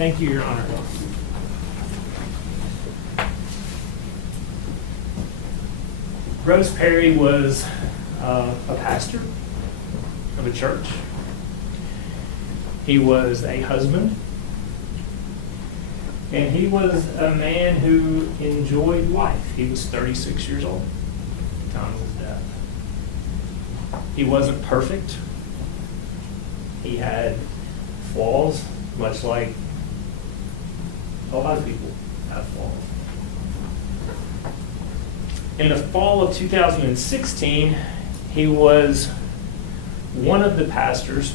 Thank you, Your Honor. Brodes Perry was a pastor of a church. He was a husband. And he was a man who enjoyed life. He was 36 years old at the time of his death. He wasn't perfect. He had flaws, much like a lot of people have flaws. In the fall of 2016, he was one of the pastors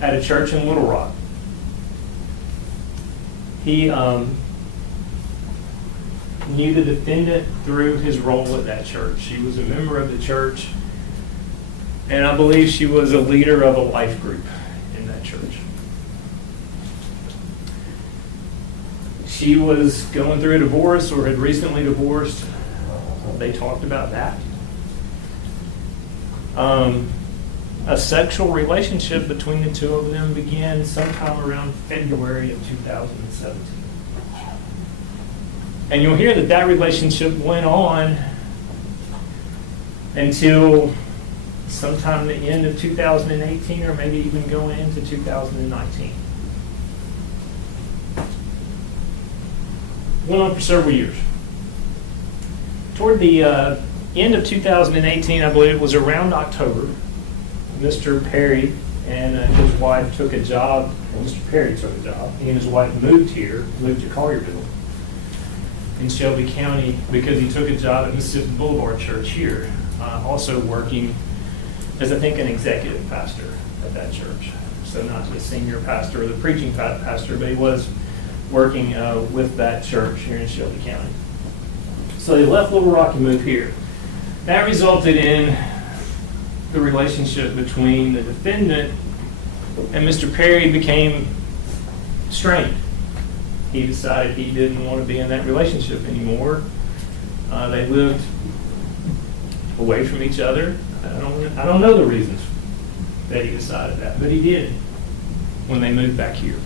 at a church in Little Rock. He knew the defendant through his role at that church. She was a member of the church, and I believe she was a leader of a life group in that church. She was going through a divorce or had recently divorced. They talked about that. A sexual relationship between the two of them began sometime around February of 2017. And you'll hear that that relationship went on until sometime the end of 2018 or maybe even going into 2019. Went on for several years. Toward the end of 2018, I believe it was around October, Mr. Perry and his wife took a job, well, Mr. Perry took a job. He and his wife moved to Collierville in Shelby County because he took a job at Mississippi Boulevard Church here, also working as, I think, an executive pastor at that church. So not the senior pastor or the preaching pastor, but he was working with that church here in Shelby County. So they left Little Rock and moved here. That resulted in the relationship between the defendant and Mr. Perry became strained. He decided he didn't want to be in that relationship anymore. They lived away from each other. I don't know the reasons that he decided that, but he did when they moved back here.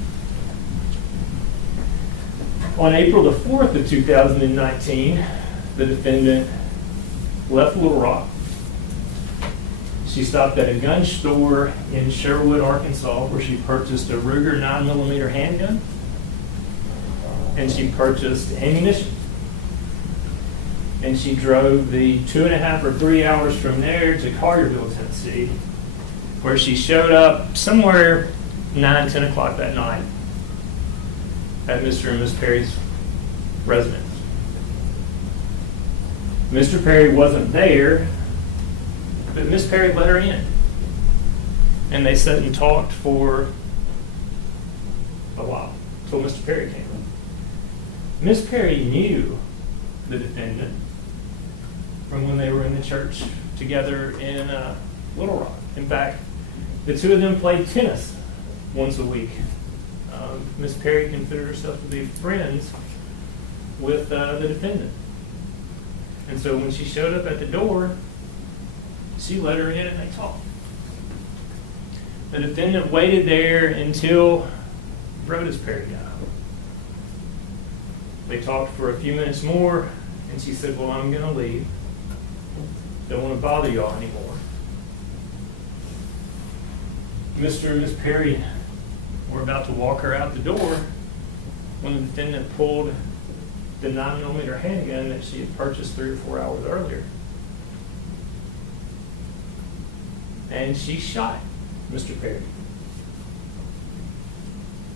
On April the 4th of 2019, the defendant left Little Rock. She stopped at a gun store in Sherwood, Arkansas, where she purchased a Ruger 9mm handgun, and she purchased ammunition. And she drove the 2.5 or 3 hours from there to Collierville, Tennessee, where she showed up somewhere 9, 10 o'clock that night at Mr. and Miss Perry's residence. Mr. Perry wasn't there, but Miss Perry let her in. And they sat and talked for a while, until Mr. Perry came in. Miss Perry knew the defendant from when they were in the church together in Little Rock. In fact, the two of them played tennis once a week. Miss Perry considered herself to be friends with the defendant. And so when she showed up at the door, she let her in and they talked. The defendant waited there until Brodes Perry got home. They talked for a few minutes more, and she said, "Well, I'm going to leave. Don't want to bother y'all anymore." Mr. and Miss Perry were about to walk her out the door when the defendant pulled the 9mm handgun that she had purchased 3 or 4 hours earlier. And she shot Mr. Perry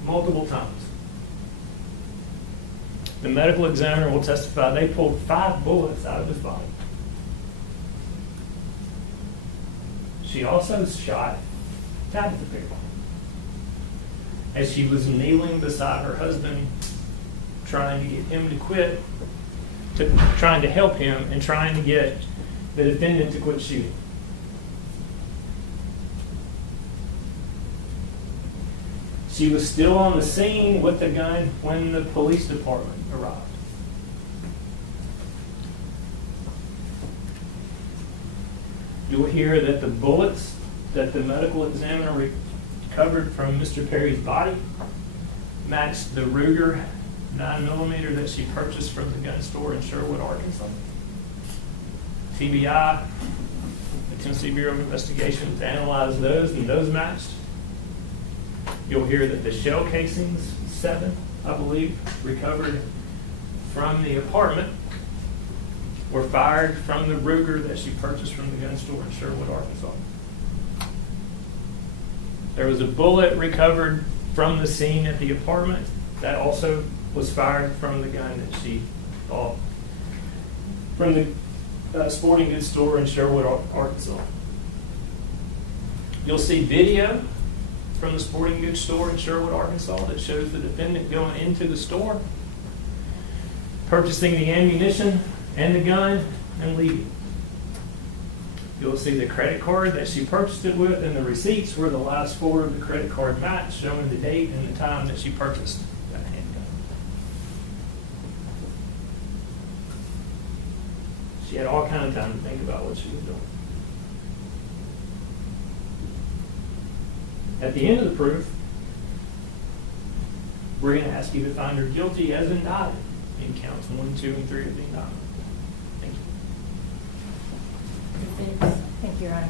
multiple times. The medical examiner will testify they pulled 5 bullets out of his body. She also shot Tabatha Perry as she was kneeling beside her husband, trying to get him to quit, trying to help him, and trying to get the defendant to quit shooting. She was still on the scene with the gun when the police department arrived. You'll hear that the bullets that the medical examiner recovered from Mr. Perry's body matched the Ruger 9mm that she purchased from the gun store in Sherwood, Arkansas. TBI, the Tennessee Bureau of Investigation, analyzed those, and those matched. You'll hear that the shell casings, 7, I believe, recovered from the apartment, were fired from the Ruger that she purchased from the gun store in Sherwood, Arkansas. There was a bullet recovered from the scene at the apartment that also was fired from the gun that she bought from the sporting goods store in Sherwood, Arkansas. You'll see video from the sporting goods store in Sherwood, Arkansas that shows the defendant going into the store, purchasing the ammunition and the gun, and leaving. You'll see the credit card that she purchased it with and the receipts where the last 4 of the credit card match, showing the date and the time that she purchased that handgun. She had all kinds of time to think about what she was doing. At the end of the proof, we're going to ask you to find her guilty as indicted in counts 1, 2, and 3 of the indictment. Thank you. Thank you, Your Honor.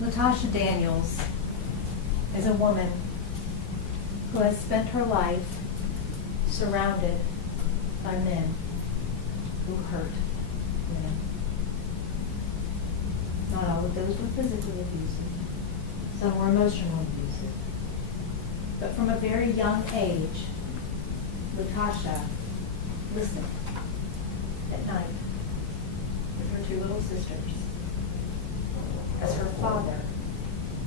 Latoshia Daniels is a woman who has spent her life surrounded by men who hurt women. Not all of those were physically abusive. Some were emotionally abusive. But from a very young age, Latoshia listened at night with her 2 little sisters as her father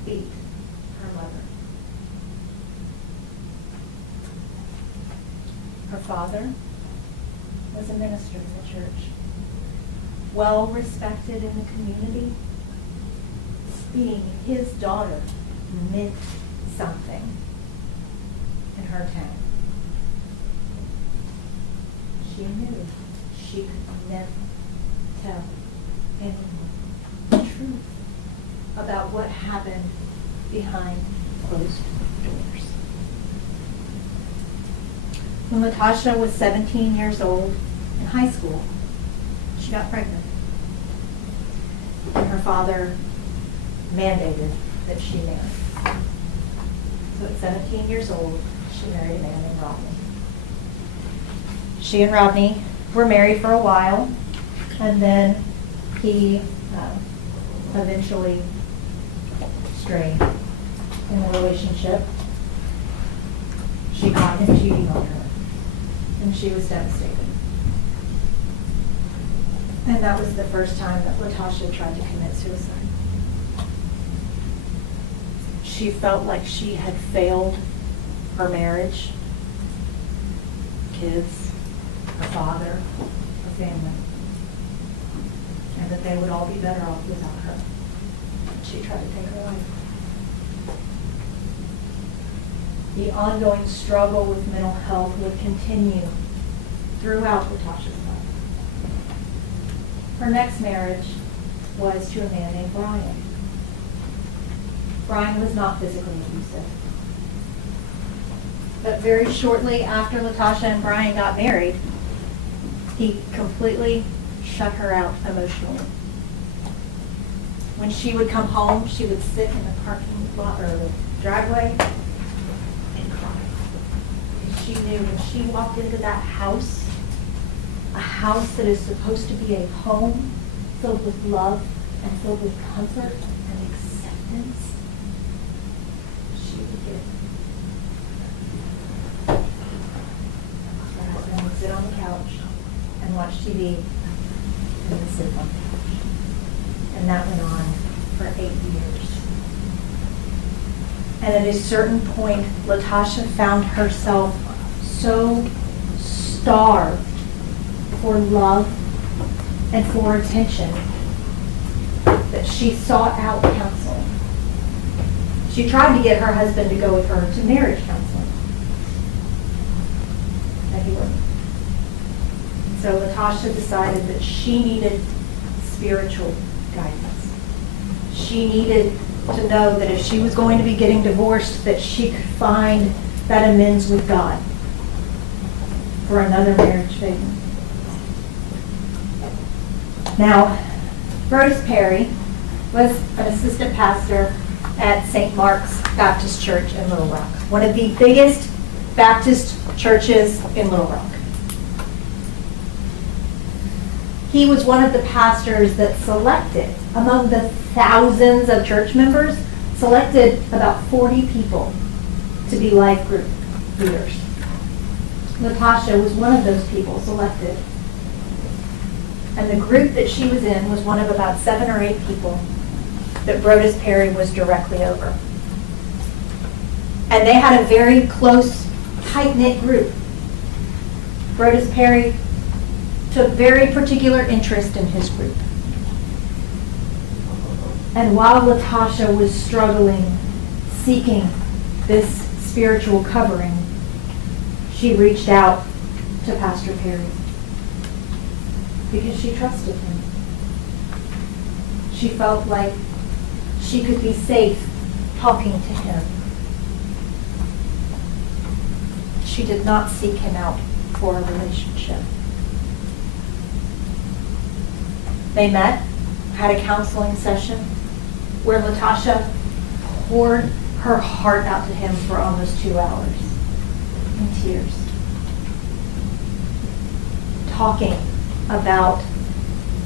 beat her mother. Her father was a minister in the church, well respected in the community. Being his daughter meant something in her town. She knew she could never tell anyone the truth about what happened behind closed doors. When Latoshia was 17 years old in high school, she got pregnant. And her father mandated that she marry. So at 17 years old, she married a man named Rodney. She and Rodney were married for a while, and then he eventually strayed in the relationship. She caught him cheating on her, and she was devastated. And that was the first time that Latoshia tried to commit suicide. She felt like she had failed her marriage, kids, her father, her family, and that they would all be better off without her. She tried to take her life. The ongoing struggle with mental health would continue throughout Latoshia's life. Her next marriage was to a man named Brian. Brian was not physically abusive. But very shortly after Latoshia and Brian got married, he completely shut her out emotionally. When she would come home, she would sit in the parking lot or the driveway and cry. And she knew when she walked into that house, a house that is supposed to be a home filled with love and filled with comfort and acceptance, she would get her husband would sit on the couch and watch TV and then sit on the couch. And that went on for 8 years. And at a certain point, Latoshia found herself so starved for love and for attention that she sought out counseling. She tried to get her husband to go with her to marriage counseling. And he wouldn't. So Latoshia decided that she needed spiritual guidance. She needed to know that if she was going to be getting divorced, that she could find that amends with God for another marriage favor. Now, Brodes Perry was an assistant pastor at St. Mark's Baptist Church in Little Rock, one of the biggest Baptist churches in Little Rock. He was one of the pastors that selected, among the thousands of church members, selected about 40 people to be life group leaders. Latoshia was one of those people selected. And the group that she was in was one of about 7 or 8 people that Brodes Perry was directly over. And they had a very close, tight-knit group. Brodes Perry took very particular interest in his group. And while Latoshia was struggling, seeking this spiritual covering, she reached out to Pastor Perry because she trusted him. She felt like she could be safe talking to him. She did not seek him out for a relationship. They met, had a counseling session where Latoshia poured her heart out to him for almost 2 hours in tears, talking about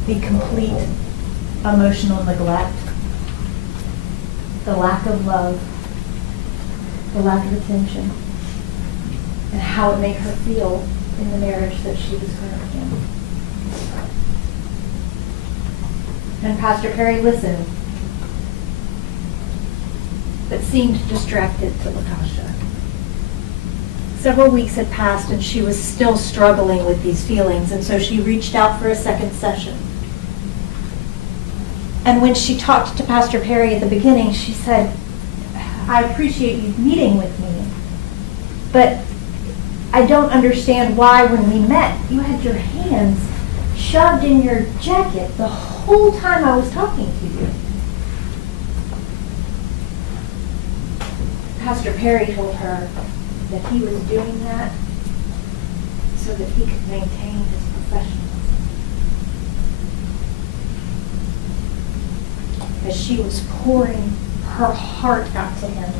the complete emotional neglect, the lack of love, the lack of attention, and how it made her feel in the marriage that she was currently in. And Pastor Perry listened, but seemed distracted to Latoshia. Several weeks had passed and she was still struggling with these feelings, and so she reached out for a second session. And when she talked to Pastor Perry at the beginning, she said, "I appreciate you meeting with me, but I don't understand why when we met, you had your hands shoved in your jacket the whole time I was talking to you." Pastor Perry told her that he was doing that so that he could maintain his professionalism. As she was pouring her heart out to him,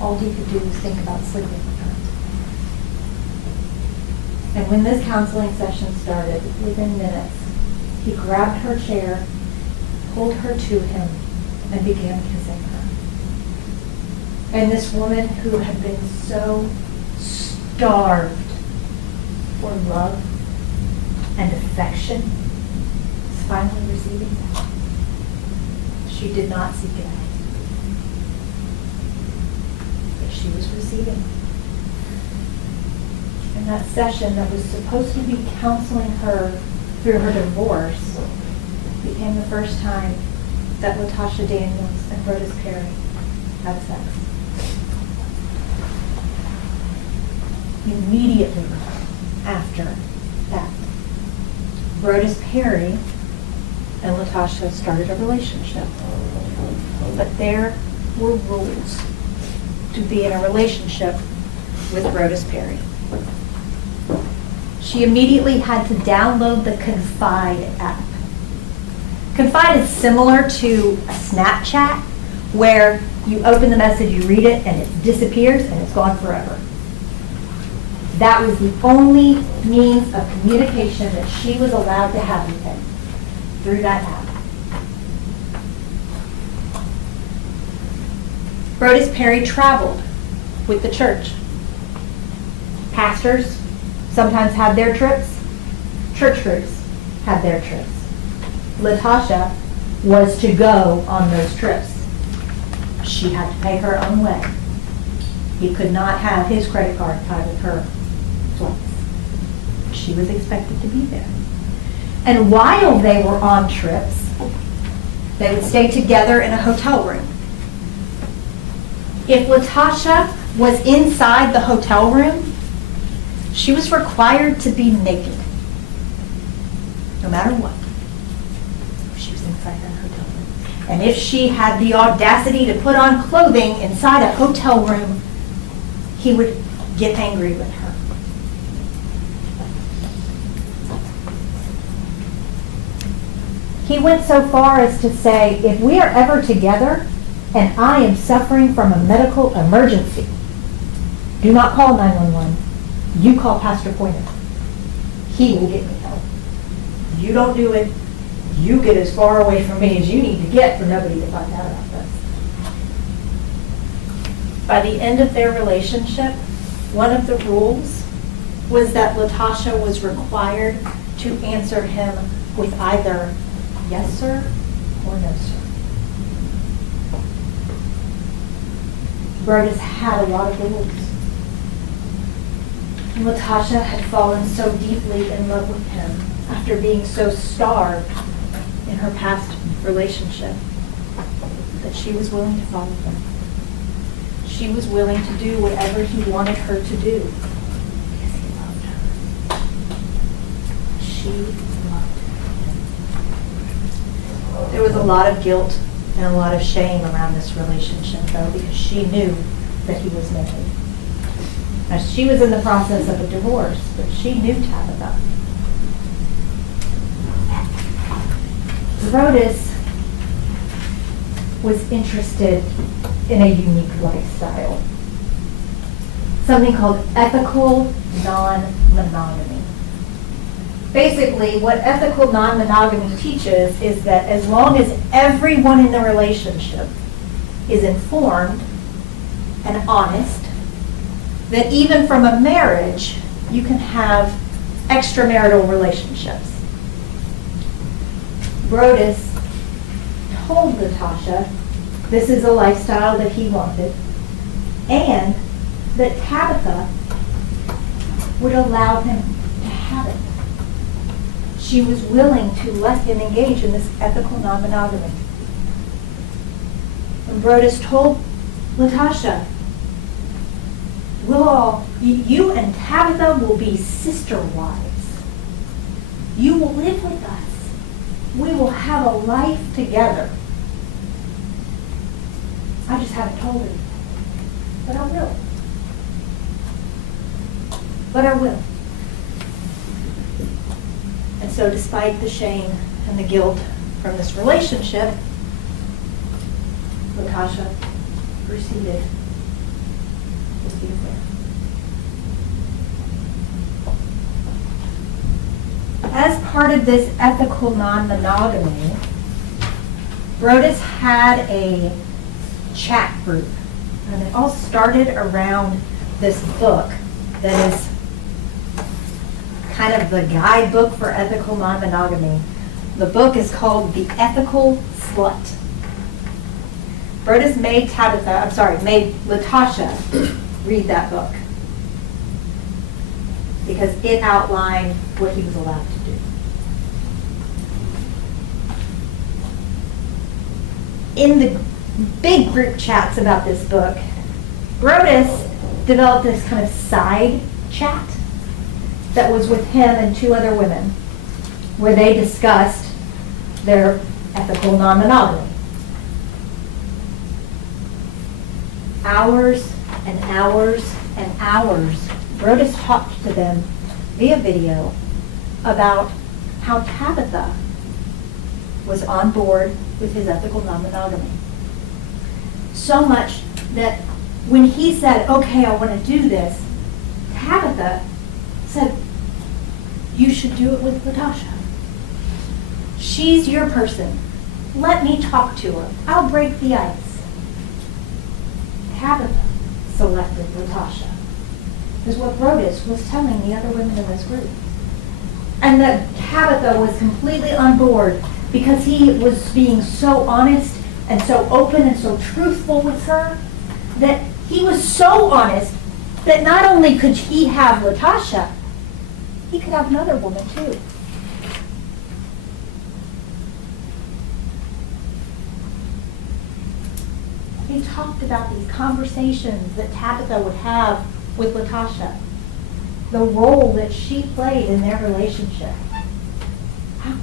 all he could do was think about sleeping with her. And when this counseling session started, within minutes, he grabbed her chair, pulled her to him, and began kissing her. And this woman who had been so starved for love and affection is finally receiving that. She did not seek it out, but she was receiving it. And that session that was supposed to be counseling her through her divorce became the first time that Latoshia Daniels and Brodes Perry had sex. Immediately after that, Brodes Perry and Latoshia started a relationship. But there were rules to be in a relationship with Brodes Perry. She immediately had to download the Confide app. Confide is similar to a Snapchat, where you open the message, you read it, and it disappears, and it's gone forever. That was the only means of communication that she was allowed to have with him, through that app. Brodes Perry traveled with the church. Pastors sometimes had their trips. Church groups had their trips. Latoshia was to go on those trips. She had to pay her own way. He could not have his credit card tied with her flights. She was expected to be there. And while they were on trips, they would stay together in a hotel room. If Latasha was inside the hotel room, she was required to be naked, no matter what. She was inside that hotel room. And if she had the audacity to put on clothing inside a hotel room, he would get angry with her. He went so far as to say, if we are ever together and I am suffering from a medical emergency, do not call 911. You call Pastor Pointer. He will get me help. You don't do it. You get as far away from me as you need to get for nobody to find out about this. By the end of their relationship, one of the rules was that Latasha was required to answer him with either yes, sir, or no, sir. Brodes had a lot of rules. Latasha had fallen so deeply in love with him after being so starved in her past relationship that she was willing to follow him. She was willing to do whatever he wanted her to do because he loved her. She loved him. There was a lot of guilt and a lot of shame around this relationship, though, because she knew that he was married. Now, she was in the process of a divorce, but she knew Tabatha. Brodes was interested in a unique lifestyle, something called ethical non-monogamy. Basically, what ethical non-monogamy teaches is that as long as everyone in the relationship is informed and honest, that even from a marriage, you can have extramarital relationships. Brodes told Latasha this is a lifestyle that he wanted, and that Tabatha would allow him to have it. She was willing to let him engage in this ethical non-monogamy. And Brodes told Latasha, you and Tabatha will be sister wives. You will live with us. We will have a life together. I just haven't told her, but I will. But I will. And so despite the shame and the guilt from this relationship, Latasha proceeded with the affair. As part of this ethical non-monogamy, Brodes had a chat group, and it all started around this book that is kind of the guidebook for ethical non-monogamy. The book is called The Ethical Slut. Brodes made Latasha read that book because it outlined what he was allowed to do. In the big group chats about this book, Brodes developed this kind of side chat that was with him and two other women, where they discussed their ethical non-monogamy. Hours and hours and hours, Brodes talked to them via video about how Tabatha was on board with his ethical non-monogamy. So much that when he said, okay, I want to do this, Tabatha said, you should do it with Latasha. She's your person. Let me talk to her. I'll break the ice. Tabatha selected Latasha, is what Brodes was telling the other women in this group. And that Tabatha was completely on board because he was being so honest and so open and so truthful with her, that he was so honest that not only could he have Latasha, he could have another woman too. They talked about these conversations that Tabatha would have with Latosha, the role that she played in their relationship. Hours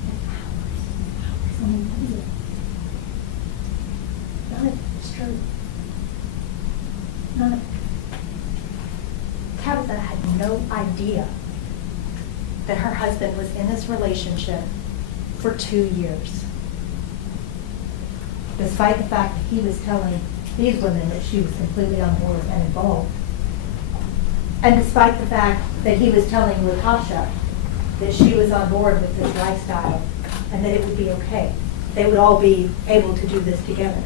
and hours on video. None of it was true. None of it. Tabatha had no idea that her husband was in this relationship for 2 years. Despite the fact that he was telling these women that she was completely on board and involved. And despite the fact that he was telling Latosha that she was on board with this lifestyle and that it would be okay. They would all be able to do this together.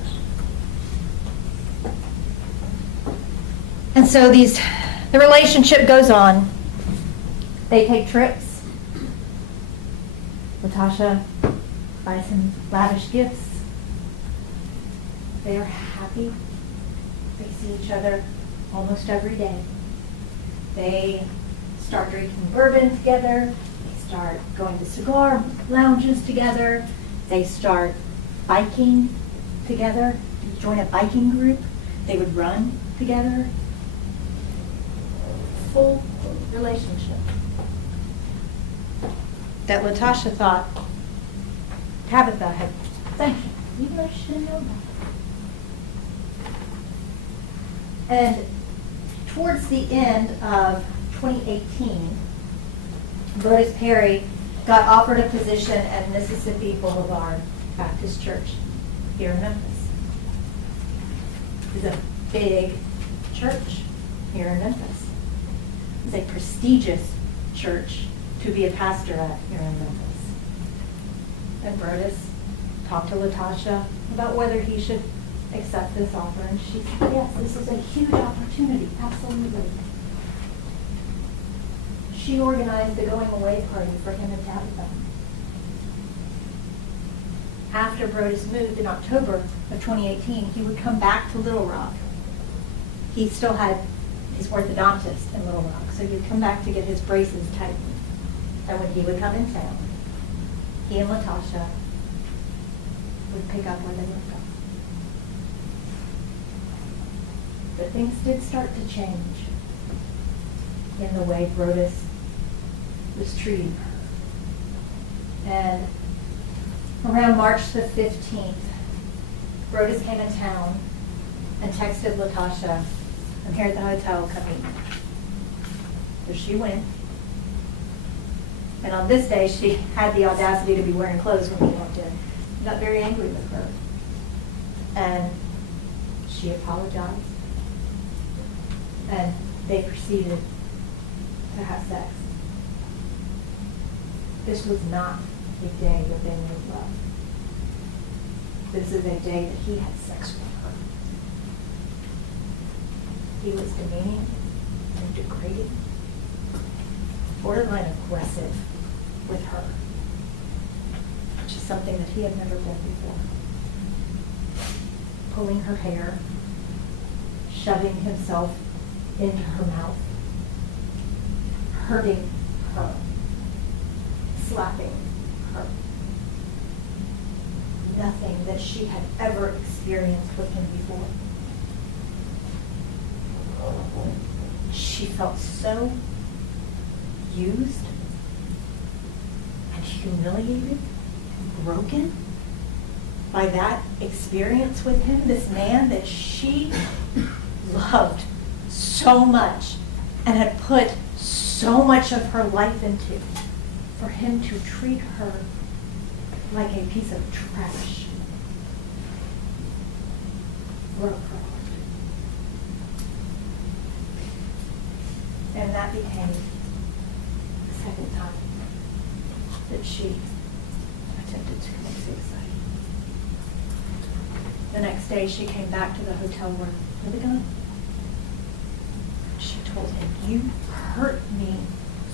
And so the relationship goes on. They take trips. Latosha buys him lavish gifts. They are happy. They see each other almost every day. They start drinking bourbon together. They start going to cigar lounges together. They start biking together. They join a biking group. They would run together. Full relationship. That Latosha thought Tabatha had sanctioned, even though she didn't know about it. And towards the end of 2018, Brodes Perry got offered a position at Mississippi Boulevard Baptist Church here in Memphis. It's a big church here in Memphis. It's a prestigious church to be a pastor at here in Memphis. And Brodes talked to Latosha about whether he should accept this offer, and she said, yes, this is a huge opportunity, absolutely. She organized a going away party for him and Tabatha. After Brodes moved in October of 2018, he would come back to Little Rock. He still had his orthodontist in Little Rock, so he'd come back to get his braces tightened. And when he would come in town, he and Latosha would pick up where they left off. But things did start to change in the way Brodes was treating her. And around March the 15th, Brodes came in town and texted Latosha, I'm here at the hotel, come meet me. So she went. And on this day, she had the audacity to be wearing clothes when he walked in. He got very angry with her. And she apologized. And they proceeded to have sex. This was not a day that they made love. This is a day that he had sex with her. He was demeaning and degrading, borderline aggressive with her, which is something that he had never done before. Pulling her hair, shoving himself into her mouth, hurting her, slapping her. Nothing that she had ever experienced with him before. She felt so used and humiliated and broken by that experience with him, this man that she loved so much and had put so much of her life into, for him to treat her like a piece of trash. Broke her heart. And that became the second time that she attempted to commit suicide. The next day, she came back to the hotel room with a gun. She told him, you hurt me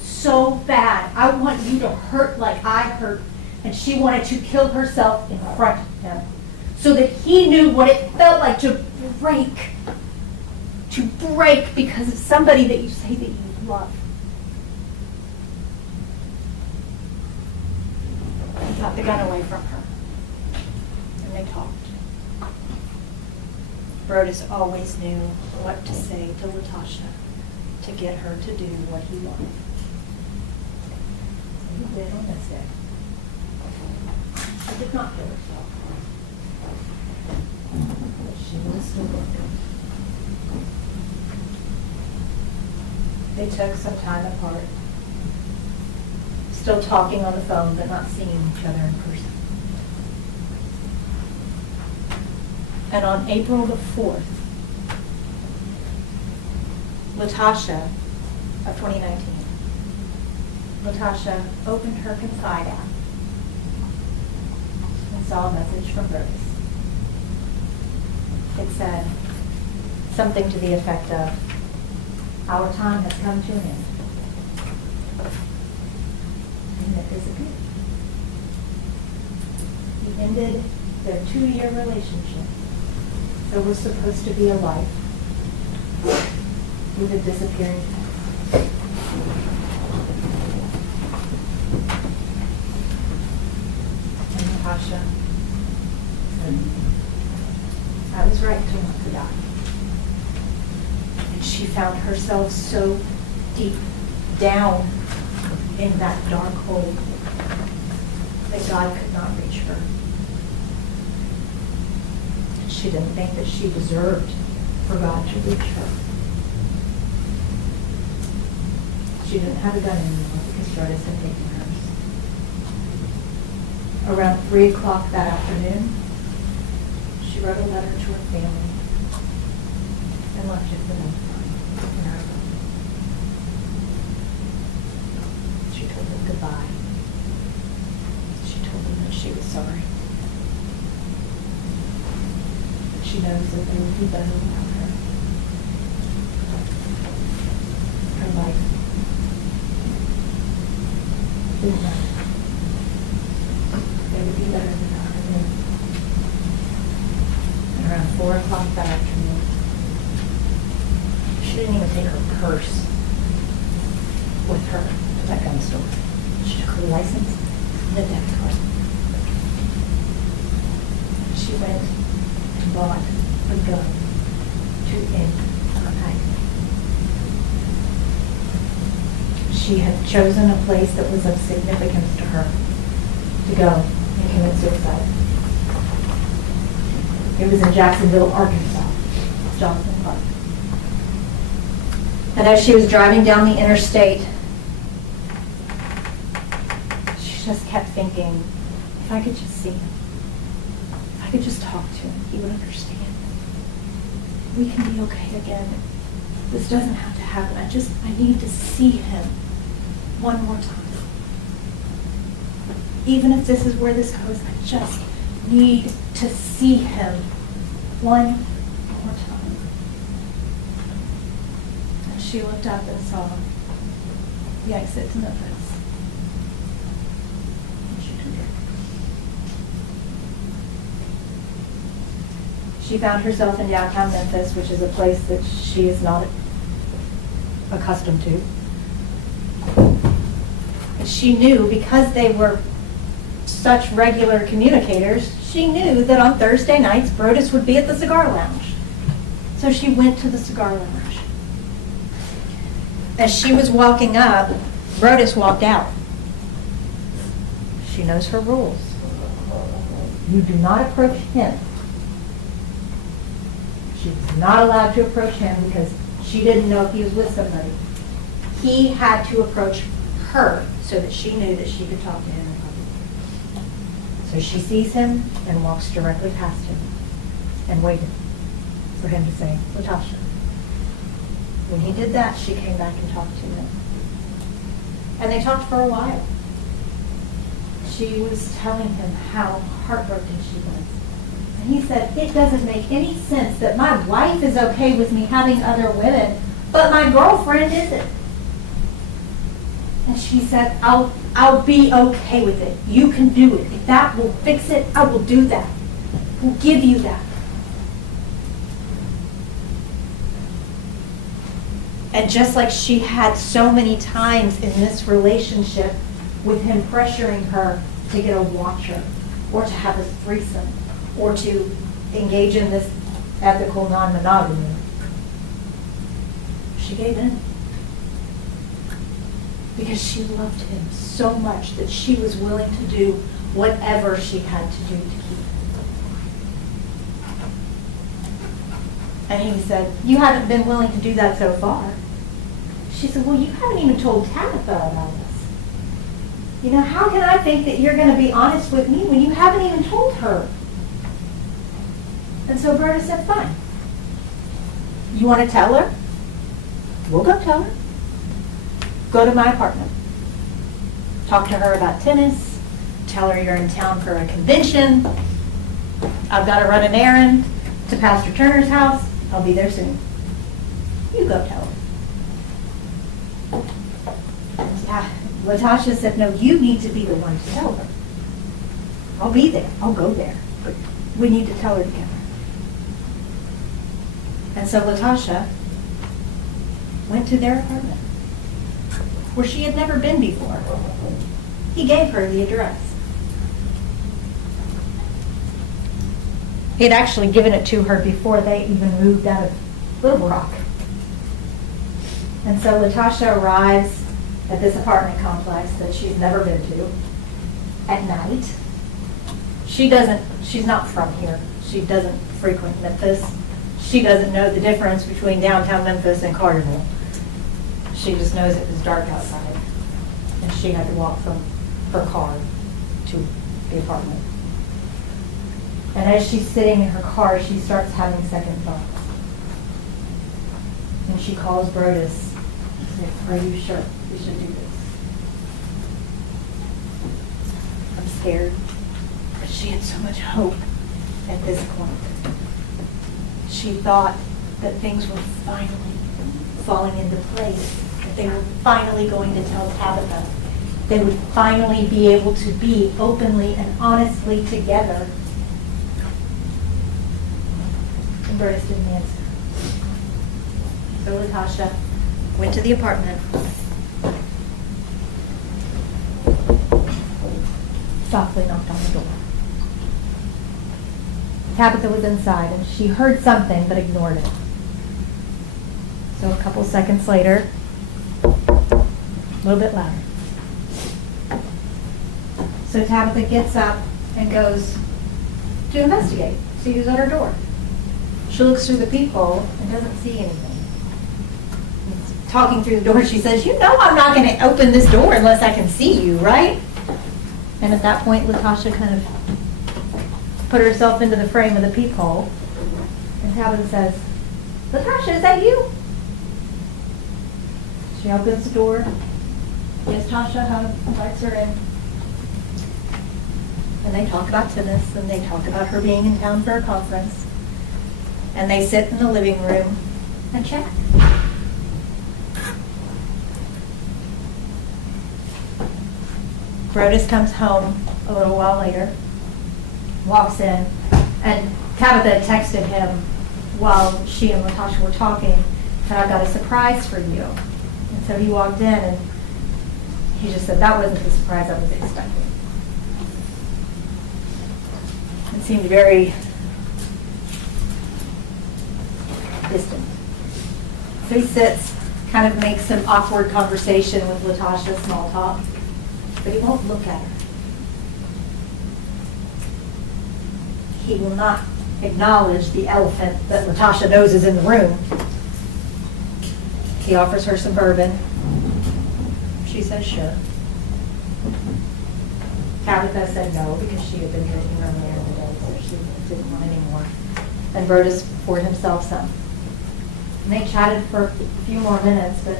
so bad. I want you to hurt like I hurt. And she wanted to kill herself in front of him so that he knew what it felt like to break because of somebody that you say that you love. He got the gun away from her, and they talked. Brodes always knew what to say to Latoshia to get her to do what he wanted. And he did on this day. She did not kill herself. But she was still broken. They took some time apart, still talking on the phone, but not seeing each other in person. And on April the 4th, Latoshia of 2019, Latoshia opened her Confide app and saw a message from Brodes. It said something to the effect of, "Our time has come to an end." And it disappeared. He ended their 2-year relationship. There was supposed to be a life with a disappearing past. And Natasha said, "I was right to want to die." And she found herself so deep down in that dark hole that God could not reach her. She didn't think that she deserved for God to reach her. She didn't have a gun anymore because Brodes had taken hers. Around 3 o'clock that afternoon, she wrote a letter to her family and left it for them to find in her room. She told them goodbye. She told them that she was sorry. She knows that they would be better without her. Her life didn't matter. They would be better without her then. And around 4 o'clock that afternoon, she didn't even take her purse with her to that gun store. She took her license and a debit card. She went and bought a gun to end her agony. She had chosen a place that was of significance to her to go and commit suicide. It was in Jacksonville, Arkansas, Johnson Park. And as she was driving down the interstate, she just kept thinking, if I could just see him, if I could just talk to him, he would understand. We can be okay again. This doesn't have to happen. I need to see him one more time. Even if this is where this goes, I just need to see him one more time. And she looked up and saw the exit to Memphis. And she took it. She found herself in downtown Memphis, which is a place that she is not accustomed to. And she knew, because they were such regular communicators, she knew that on Thursday nights, Brodes would be at the cigar lounge. So she went to the cigar lounge. As she was walking up, Brodes walked out. She knows her rules. You do not approach him. She was not allowed to approach him because she didn't know if he was with somebody. He had to approach her so that she knew that she could talk to him in public. So she sees him and walks directly past him and waited for him to say, "Latoshia." When he did that, she came back and talked to him. And they talked for a while. She was telling him how heartbroken she was. And he said, "It doesn't make any sense that my wife is okay with me having other women, but my girlfriend isn't." And she said, I'll be okay with it. You can do it. If that will fix it, I will do that. We'll give you that. And just like she had so many times in this relationship with him pressuring her to get a watcher or to have a threesome or to engage in this ethical non-monogamy, she gave in. Because she loved him so much that she was willing to do whatever she had to do to keep him. And he said, you haven't been willing to do that so far. She said, well, you haven't even told Tabatha about this. You know, how can I think that you're going to be honest with me when you haven't even told her? And so Brodes said, fine. You want to tell her? We'll go tell her. Go to my apartment. Talk to her about tennis. Tell her you're in town for a convention. I've got to run an errand to Pastor Turner's house. I'll be there soon. You go tell her. And Latoshia said, no, you need to be the one to tell her. I'll be there. I'll go there. But we need to tell her together. And so Latoshia went to their apartment, where she had never been before. He gave her the address. He had actually given it to her before they even moved out of Little Rock. And so Latoshia arrives at this apartment complex that she's never been to at night. She's not from here. She doesn't frequent Memphis. She doesn't know the difference between downtown Memphis and Collierville. She just knows it was dark outside, and she had to walk from her car to the apartment. And as she's sitting in her car, she starts having second thoughts. And she calls Brodes and says, are you sure we should do this? I'm scared. But she had so much hope at this point. She thought that things were finally falling into place, that they were finally going to tell Tabatha. They would finally be able to be openly and honestly together. And Brodes didn't answer. So Latoshia went to the apartment, softly knocked on the door. Tabatha was inside, and she heard something but ignored it. So a couple seconds later, a little bit louder. So Tabatha gets up and goes to investigate, see who's at her door. She looks through the peephole and doesn't see anything. Talking through the door, she says, you know I'm not going to open this door unless I can see you, right? And at that point, Latoshia kind of put herself into the frame of the peephole. And Tabatha says, Latoshia, is that you? She opens the door, gives Tasha a hug, invites her in. And they talk about tennis, and they talk about her being in town for a conference. And they sit in the living room and chat. Brodes comes home a little while later, walks in, and Tabatha texted him while she and Latoshia were talking, said, I've got a surprise for you. And so he walked in, and he just said, that wasn't the surprise I was expecting. It seemed very distant. So he sits, kind of makes some awkward conversation with Latoshia, small talk, but he won't look at her. He will not acknowledge the elephant that Latoshia knows is in the room. He offers her some bourbon. She says sure. Tabatha said no because she had been drinking earlier in the day, so she didn't want any more. And Brodes poured himself some. And they chatted for a few more minutes, but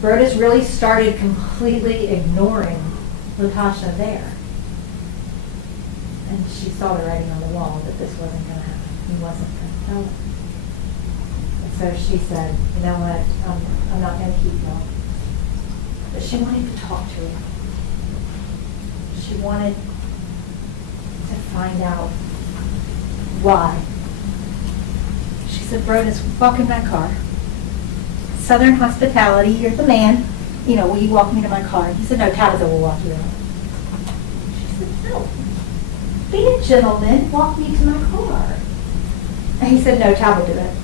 Brodes really started completely ignoring Latoshia there. And she saw the writing on the wall that this wasn't going to happen. He wasn't going to tell her. And so she said, you know what, I'm not going to keep going. But she wanted to talk to him. She wanted to find out why. She said, Brodes, walk in my car. Southern hospitality, you're the man. You know, will you walk me to my car? He said, no, Tabatha will walk you in. She said, no. Be a gentleman, walk me to my car. And he said, no, Tab will do it.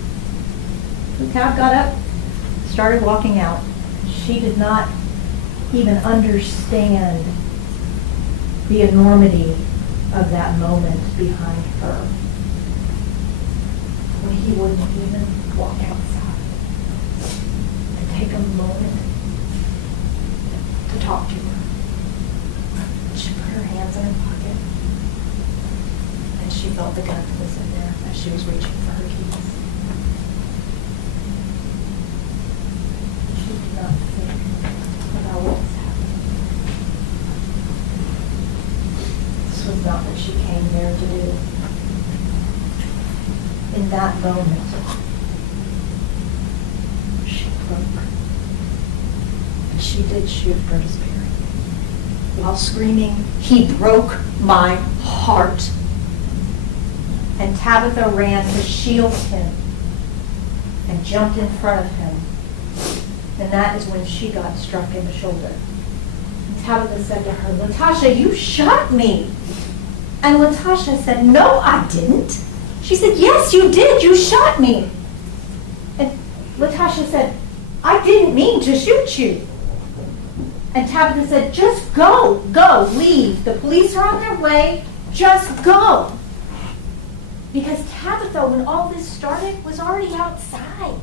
So Tab got up, started walking out. She did not even understand the enormity of that moment behind her. When he wouldn't even walk outside and take a moment to talk to her. She put her hands in her pocket and she felt the gun that was in there as she was reaching for her keys. She did not think about what was happening. This was not what she came there to do. In that moment, she broke. And she did shoot Brodes Perry. While screaming, "He broke my heart." And Tabatha ran to shield him and jumped in front of him. And that is when she got struck in the shoulder. And Tabatha said to her, "Latasha, you shot me." And Latasha said, "No, I didn't." She said, "Yes, you did. You shot me." And Latasha said, "I didn't mean to shoot you." And Tabatha said, "Just go, leave. The police are on their way. Just go." Because Tabatha, when all this started, was already outside.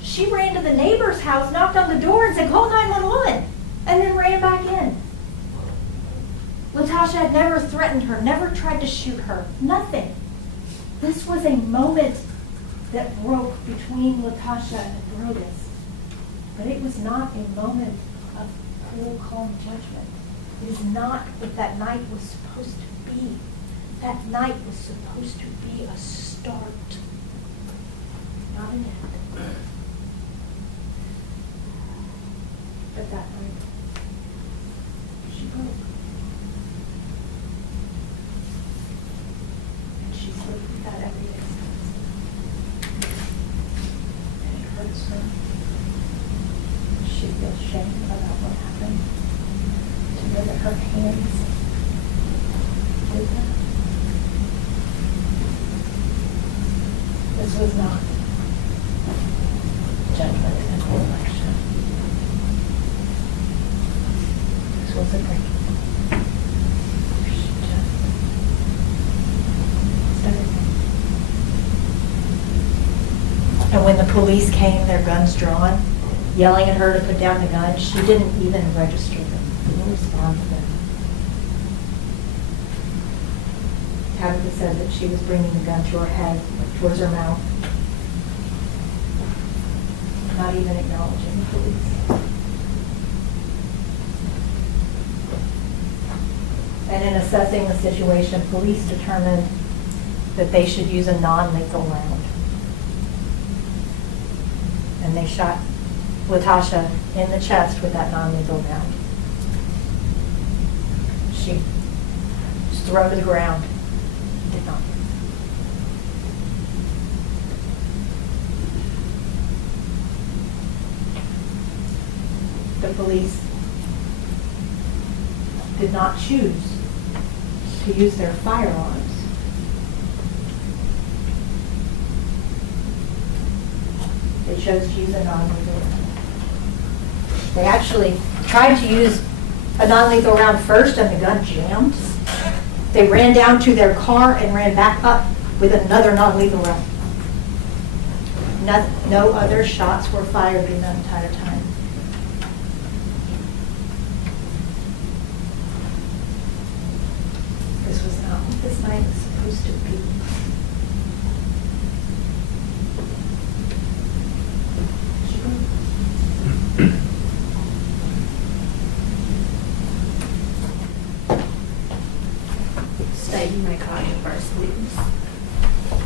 She ran to the neighbor's house, knocked on the door, and said, "Call 911," and then ran back in. Latasha had never threatened her, never tried to shoot her, nothing. This was a moment that broke between Latasha and Brodes. But it was not a moment of cool, calm judgment. It is not what that night was supposed to be. That night was supposed to be a start, not an end. But that night, she broke. And she's lived with that every day since. And it hurts her. She feels shame about what happened. To know that her hands did that. This was not judgment and election. This was a break. She just started. And when the police came, their guns drawn, yelling at her to put down the gun, she didn't even register them. Didn't respond to them. Tabatha said that she was bringing the gun to her head, towards her mouth, not even acknowledging the police. And in assessing the situation, police determined that they should use a non-lethal round. And they shot Latasha in the chest with that non-lethal round. She was thrown to the ground. Did not. The police did not choose to use their firearms. They chose to use a non-lethal round. They actually tried to use a non-lethal round first and the gun jammed. They ran down to their car and ran back up with another non-lethal round. No other shots were fired in that entire time. This was not what this night was supposed to be. State, you may call your first witness.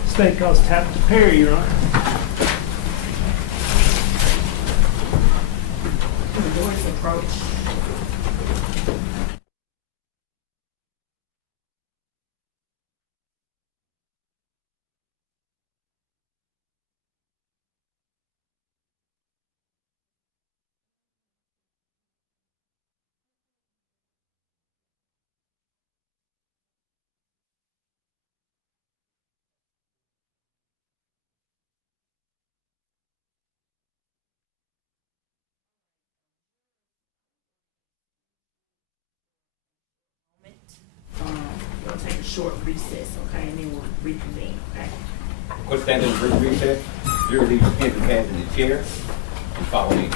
State calls Tabatha Perry, Your Honor. The doors approach. short recess, okay, and then we'll reconvene, okay? Court stand in brief recess. Jury leaves pen and pads in the chair and follow me.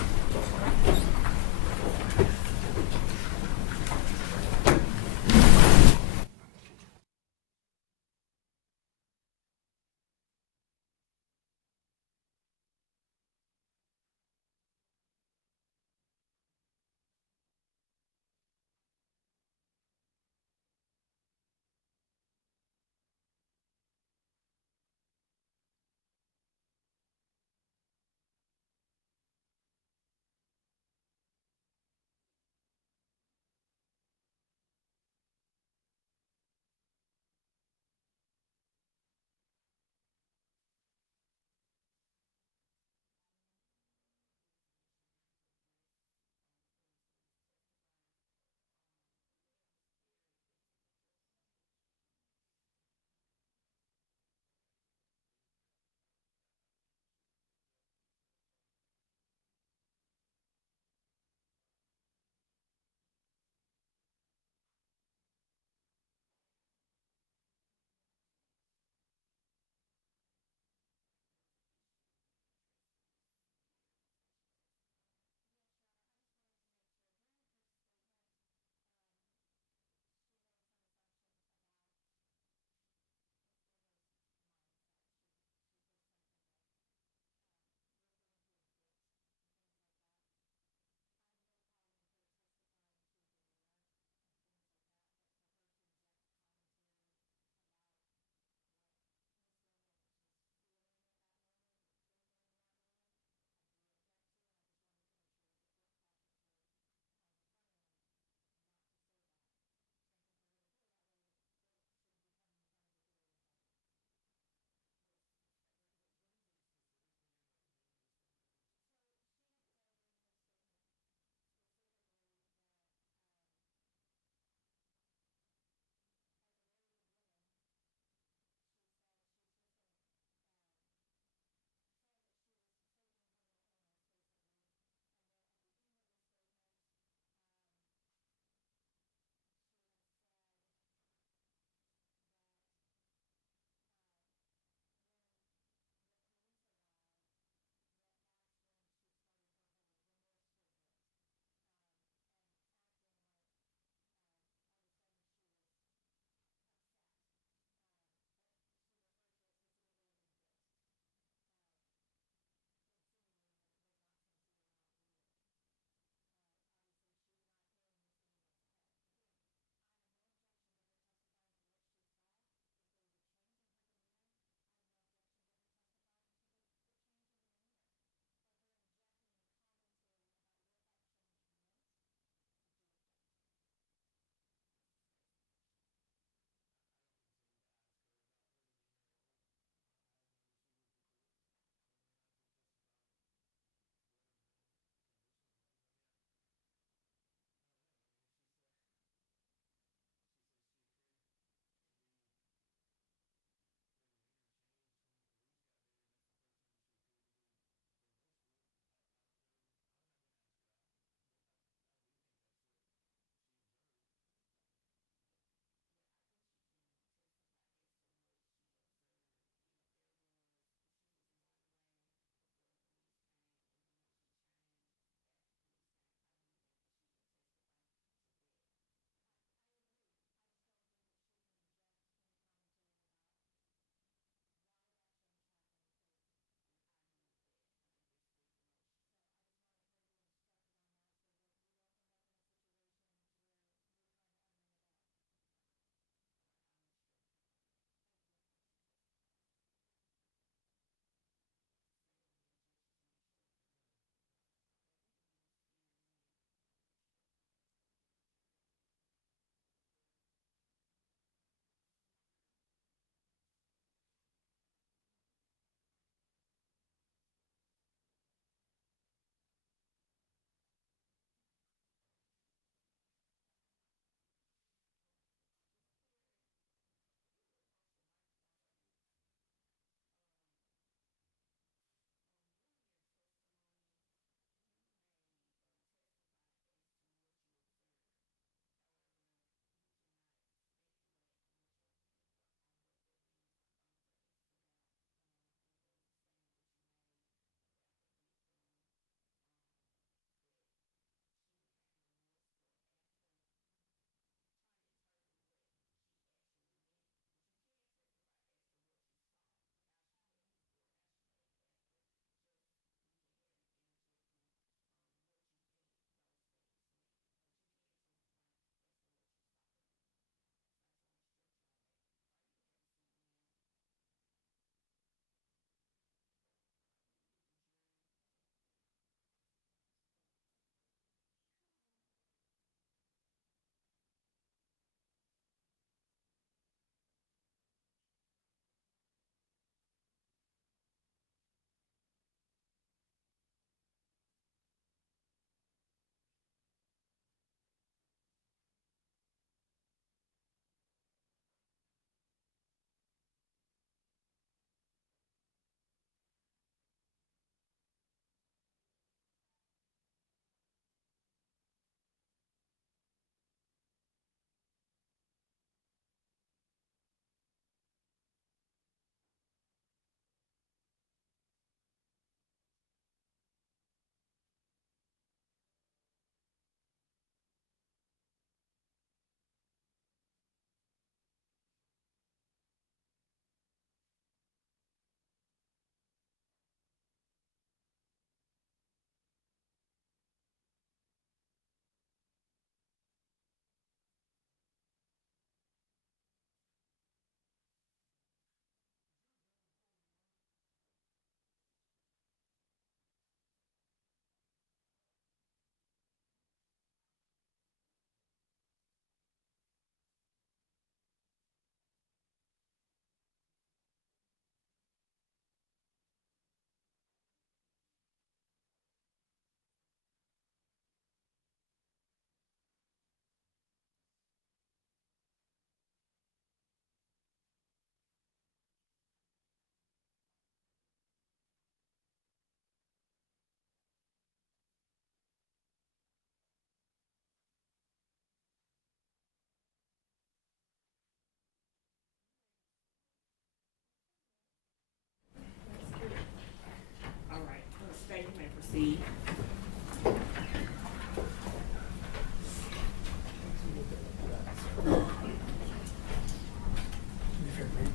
proceed.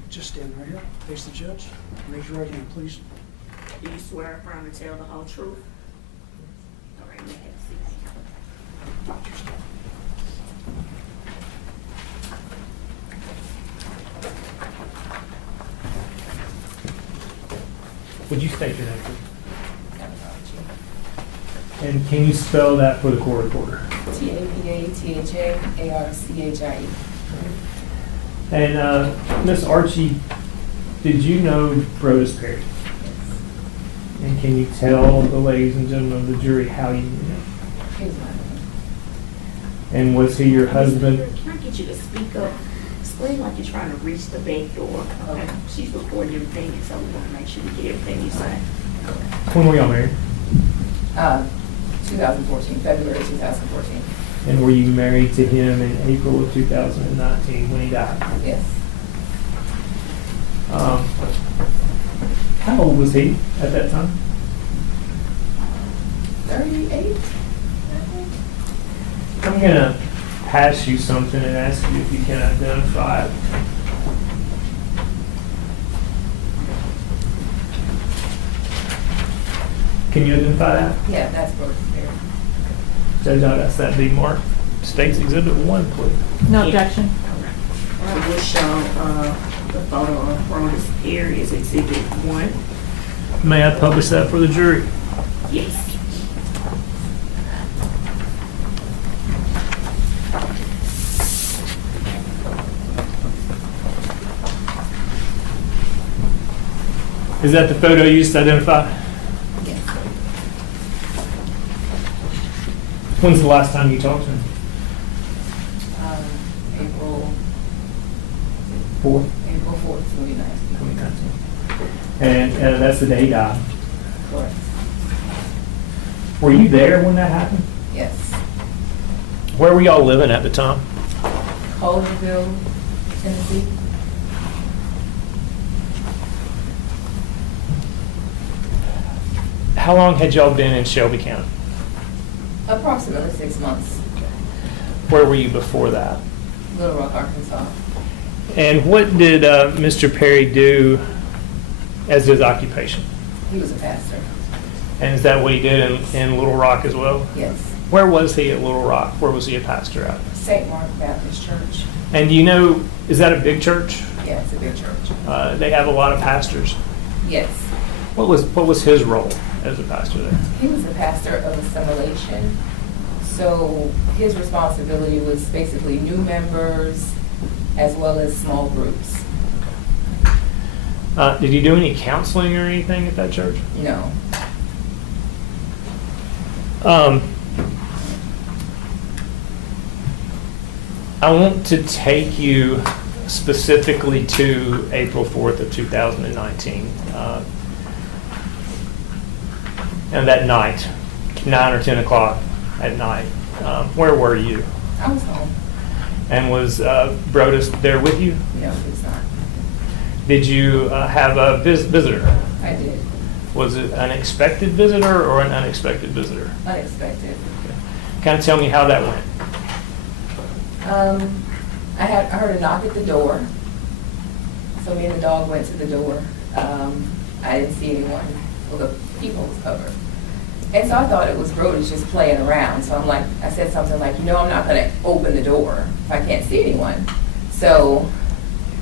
Just stand right here, face the judge, raise your right hand, please. Do you swear affirm to tell the whole truth? All right, you may have a seat. Would you state your name, please? And can you spell that for the court reporter? Tabatha And Miss Archie, did you know Brodes Perry? And can you tell the ladies and gentlemen of the jury how you knew him? And was he your husband? Can I get you to speak up? Explain like you're trying to reach the back door. She's recording everything, so we want to make sure we get everything you say. When were y'all married? 2014, February 2014. And were you married to him in April of 2019 when he died? Yes. How old was he at that time? 38? I'm going to pass you something and ask you if you can identify it. Can you identify that? Yeah, that's Brodes Perry. Judge, I'll ask that be marked. State's Exhibit 1, please. No objection. I will show the photo of Brodes Perry as Exhibit 1. May I publish that for the jury? Yes. Is that the photo you used to identify? Yes. When's the last time you talked to him? April 4th, 4th, 2019. 2019. And that's the day he died. Correct. Were you there when that happened? Yes. Where were y'all living at the time? Collierville, Tennessee. How long had y'all been in Shelby County? Approximately 6 months. Where were you before that? Little Rock, Arkansas. And what did Mr. Perry do as his occupation? He was a pastor. And is that what he did in Little Rock as well? Yes. Where was he at Little Rock? Where was he a pastor at? St. Mark Baptist Church. And do you know, is that a big church? Yeah, it's a big church. They have a lot of pastors. Yes. What was his role as a pastor there? He was a pastor of assimilation. So his responsibility was basically new members as well as small groups. Did he do any counseling or anything at that church? No. I want to take you specifically to April 4th of 2019. And that night, 9 or 10 o'clock at night, where were you? I was home. And was Brodes there with you? No, he was not. Did you have a visitor? I did. Was it an expected visitor or an unexpected visitor? Unexpected. Kind of tell me how that went. I heard a knock at the door. So me and the dog went to the door. I didn't see anyone. Well, the peephole was covered. And so I thought it was Brodes just playing around. So I said something like, I'm not going to open the door if I can't see anyone. So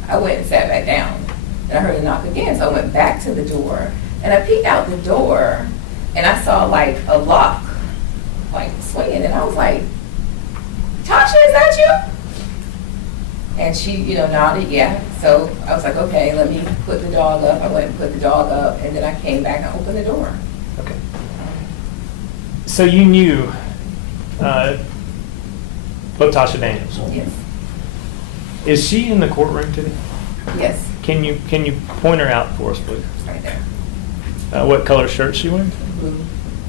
I went and sat back down. And I heard a knock again. So I went back to the door. And I peeked out the door. And I saw like a lock, like swinging. And I was like, Tasha, is that you? And she, nodded, yeah. So I was like, okay, let me put the dog up. I went and put the dog up. And then I came back and opened the door. Okay. So you knew Latoshia Daniels. Yes. Is she in the courtroom today? Yes. Can you point her out for us, please? Right there. What color shirt she wearing? Blue.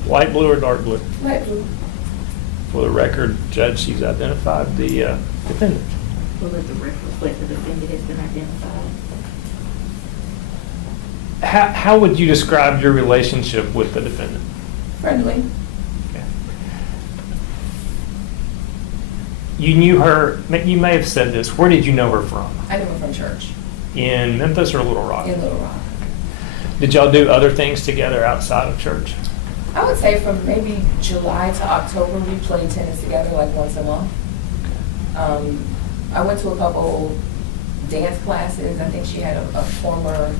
Light blue or dark blue? Light blue. For the record, Judge, she's identified the defendant. We'll let the record reflect the defendant has been identified. How would you describe your relationship with the defendant? Friendly. Okay. You knew her, you may have said this, where did you know her from? I knew her from church In Memphis or Little Rock? in Little Rock. Did y'all do other things together outside of church? I would say from maybe July to October, we played tennis together like once a month. I went to a couple dance classes. I think she had a former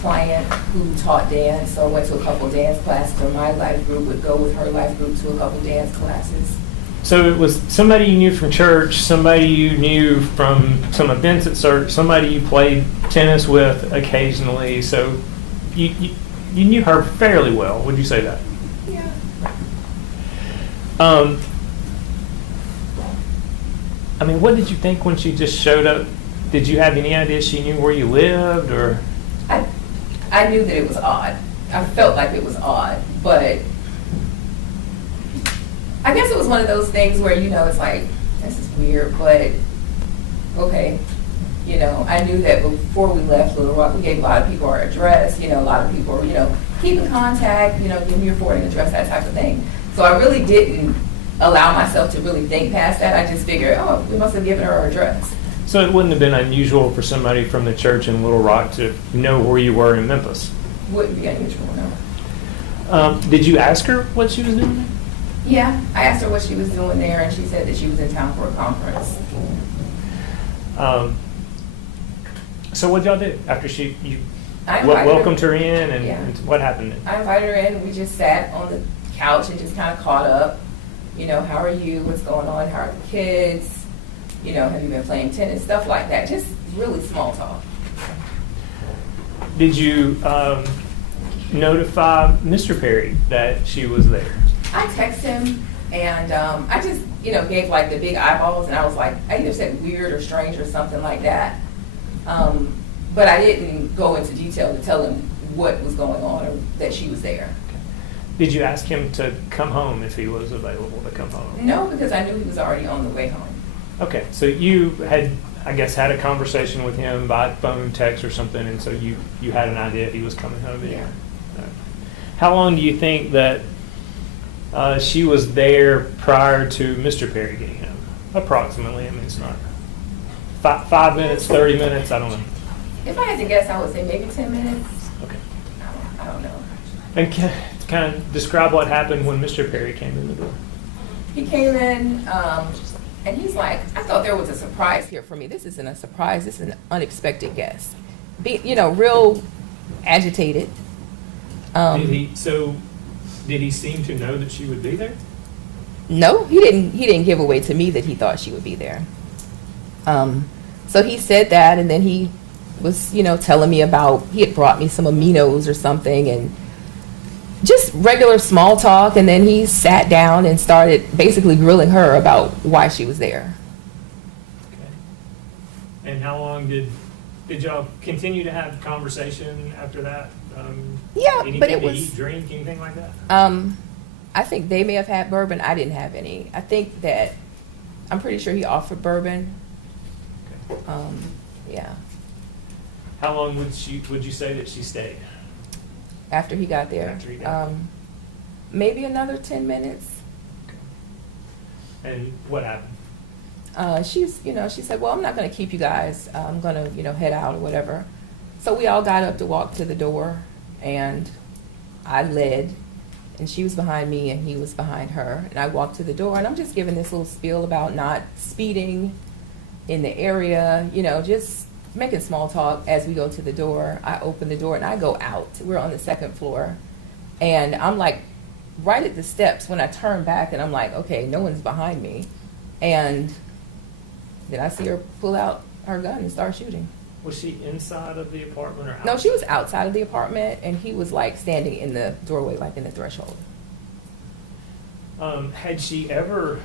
client who taught dance, so I went to a couple dance classes, or my life group would go with her life group to a couple dance classes. So it was somebody you knew from church, somebody you knew from some events at church, somebody you played tennis with occasionally. So you knew her fairly well. Would you say that? Yeah. I mean, what did you think when she just showed up? Did you have any idea she knew where you lived, or? I knew that it was odd. I felt like it was odd, but I guess it was one of those things where, you know, it's like, this is weird, but okay. You know, I knew that before we left Little Rock, we gave a lot of people our address. You know, a lot of people were, you know, keep in contact, you know, give me your forwarding address, that type of thing. So I really didn't allow myself to really think past that. I just figured, oh, we must have given her our address. So it wouldn't have been unusual for somebody from the church in Little Rock to know where you were in Memphis? Wouldn't be unusual, no. Did you ask her what she was doing? Yeah, I asked her what she was doing there, and she said that she was in town for a conference. So what y'all do after you I invited welcomed her. her in, and, Yeah. and what happened then? I invited her in, and we just sat on the couch and just kind of caught up. You know, how are you? What's going on? How are the kids? You know, have you been playing tennis? Stuff like that. Just really small talk. Did you notify Mr. Perry that she was there? I texted him, and I just, you know, gave like the big eyeballs, and I was like, I either said weird or strange or something like that. But I didn't go into detail to tell him what was going on or that she was there. Did you ask him to come home if he was available to come home? No, because I knew he was already on the way home. Okay, so you had, I guess, had a conversation with him by phone, text, or something, and so you had an idea he was coming home. Yeah. How long do you think that she was there prior to Mr. Perry getting home? Approximately. I mean, it's not 5 minutes, 30 minutes. I don't know. If I had to guess, I would say maybe 10 minutes. Okay. I don't know. And kind of describe what happened when Mr. Perry came in the door. He came in, and he's like, I thought there was a surprise here for me. This isn't a surprise. This is an unexpected guest. You know, real agitated. Did he seem to know that she would be there? No, he didn't give away to me that he thought she would be there. So he said that, and then he was, you know, telling me about, he had brought me some aminos or something, and just regular small talk, and then he sat down and started basically grilling her about why she was there. Okay. And how long did y'all continue to have conversation after that? Yeah, anything but it to was, eat, drink, anything like that? I think they may have had bourbon. I didn't have any. I think that, I'm pretty sure he offered bourbon. Okay. Yeah. How long would you say that she stayed? After he got there. After he got there. Maybe another 10 minutes. And what happened? She said, well, I'm not going to keep you guys. I'm going to, head out or whatever. So we all got up to walk to the door, and I led, and she was behind me, and he was behind her. And I walked to the door, and I'm just giving this little spiel about not speeding in the area, just making small talk as we go to the door. I open the door, and I go out. We're on the second floor, and I'm like right at the steps when I turn back, and I'm like, okay, no one's behind me. And then I see her pull out her gun and start shooting. Was she inside of the apartment or outside? No, she was outside of the apartment, and he was like standing in the doorway, like in the threshold. Had she ever,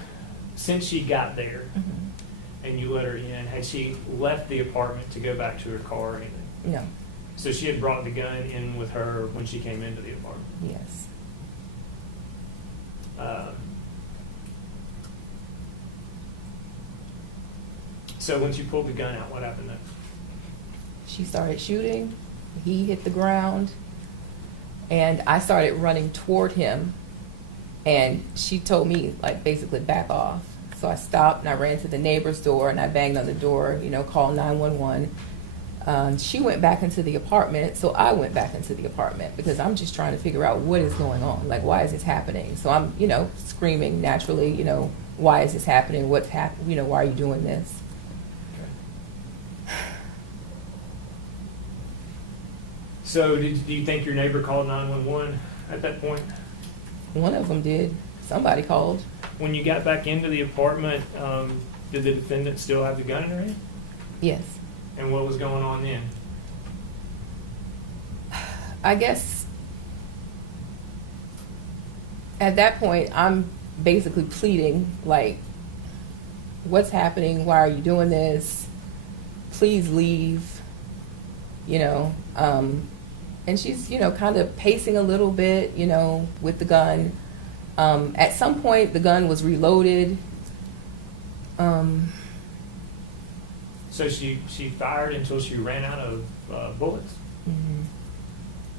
since she got there Mm-hmm. and you let her in, had she left the apartment to go back to her car or anything? No. So she had brought the gun in with her when she came into the apartment? Yes. So when she pulled the gun out, what happened next? She started shooting. He hit the ground. And I started running toward him, and she told me, like, basically back off. So I stopped and I ran to the neighbor's door and I banged on the door, you know, called 911. She went back into the apartment, so I went back into the apartment because I'm just trying to figure out what is going on. Like, why is this happening? So I'm, you know, screaming naturally, you know, why is this happening? What's happening? You know, why are you doing this? So do you think your neighbor called 911 at that point? One of them did. Somebody called. When you got back into the apartment, did the defendant still have the gun in her hand? Yes. And what was going on then? I guess at that point, I'm basically pleading, like, what's happening? Why are you doing this? Please leave, you know. And she's, you know, kind of pacing a little bit, you know, with the gun. At some point, the gun was reloaded. So she fired until she ran out of bullets. Mhm.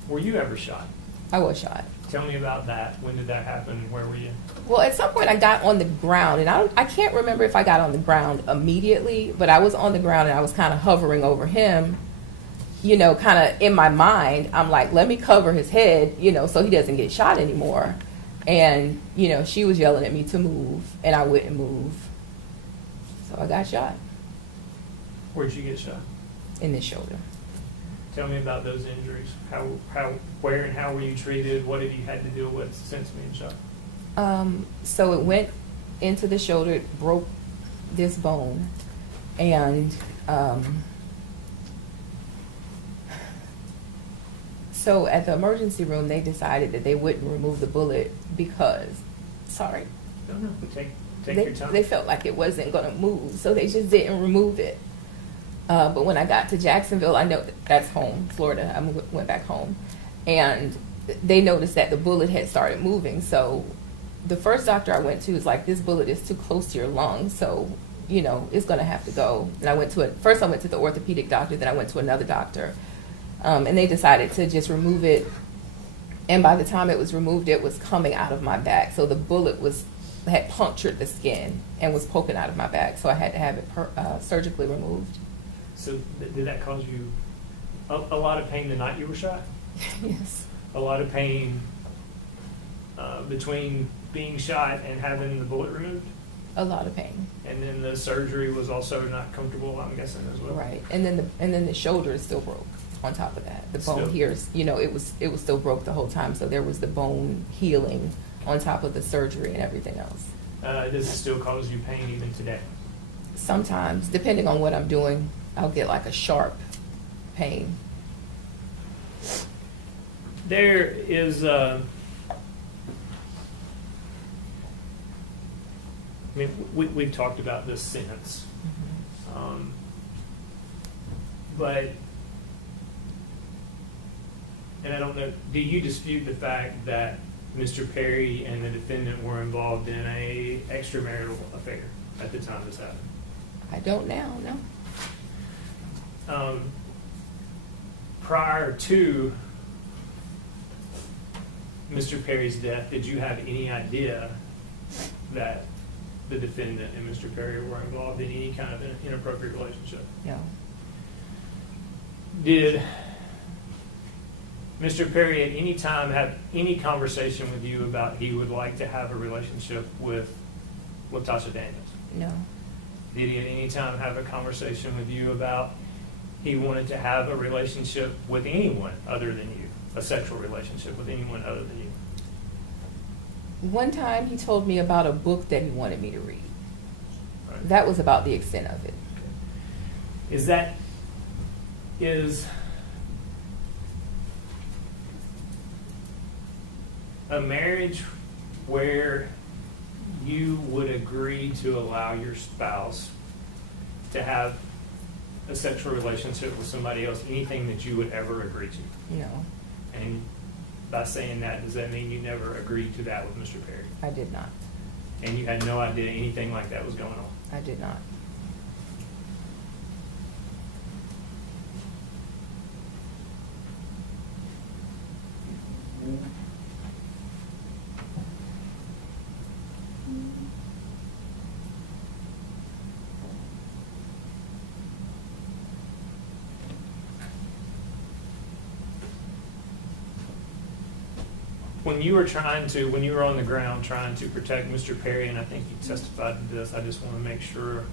Were you ever shot? I was shot. Tell me about that. When did that happen? Where were you? Well, at some point I got on the ground, and I can't remember if I got on the ground immediately, but I was on the ground and I was kind of hovering over him, you know, kind of in my mind. I'm like, let me cover his head, you know, so he doesn't get shot anymore. And, you know, she was yelling at me to move, and I wouldn't move. So I got shot Where'd you get shot? in the shoulder. Tell me about those injuries. Where and how were you treated? What have you had to deal with since being shot? So it went into the shoulder, it broke this bone, and so at the emergency room, they decided that they wouldn't remove the bullet because, sorry, No. Take they, your time. they felt like it wasn't going to move, so they just didn't remove it. But when I got to Jacksonville, I know that's home, Florida. I went back home, and they noticed that the bullet had started moving. So the first doctor I went to was like, this bullet is too close to your lung, so, you know, it's going to have to go. And I went to first I went to the orthopedic doctor, then I went to another doctor, and they decided to just remove it. And by the time it was removed, it was coming out of my back. So the bullet had punctured the skin and was poking out of my back. So I had to have it surgically removed. So did that cause you a lot of pain the night you were shot? Yes. A lot of pain between being shot and having the bullet removed? A lot of pain. And then the surgery was also not comfortable, I'm guessing, as well? Right. And then the shoulder is still broke on top of that. The bone Still. here is, you know, it was still broke the whole time. So there was the bone healing on top of the surgery and everything else. Does it still cause you pain even today? Sometimes, depending on what I'm doing, I'll get like a sharp pain. There is, I mean, we've talked about this since, but, and I don't know, do you dispute the fact that Mr. Perry and the defendant were involved in a extramarital affair at the time this happened? I don't now, no. Prior to Mr. Perry's death, did you have any idea that the defendant and Mr. Perry were involved in any kind of an inappropriate relationship? No. Did Mr. Perry at any time have any conversation with you about he would like to have a relationship with Latoshia Daniels? No. Did he at any time have a conversation with you about he wanted to have a relationship with anyone other than you, a sexual relationship with anyone other than you? One time he told me about a book that he wanted me to read. Right. That was about the extent of it. Is a marriage where you would agree to allow your spouse to have a sexual relationship with somebody else, anything that you would ever agree to? No, And by saying that, does that mean you never agreed to that with Mr. Perry? I did not. And you had no idea anything like that was going on? I did not. when you were on the ground trying to protect Mr. Perry, and I think you testified to this, I just want to make sure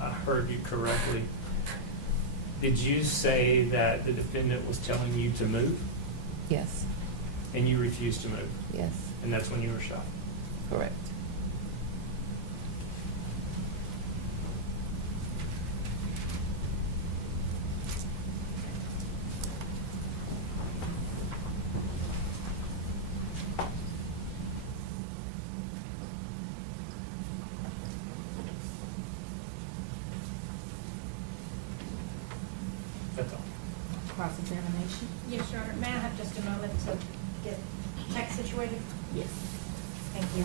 I heard you correctly. Did you say that the defendant was telling you to move, Yes, and you refused to move, yes, and that's when you were shot? correct. That's all. Cross-examination? Yes, Your Honor. May I have just a moment to get tech situated? Yes. Thank you.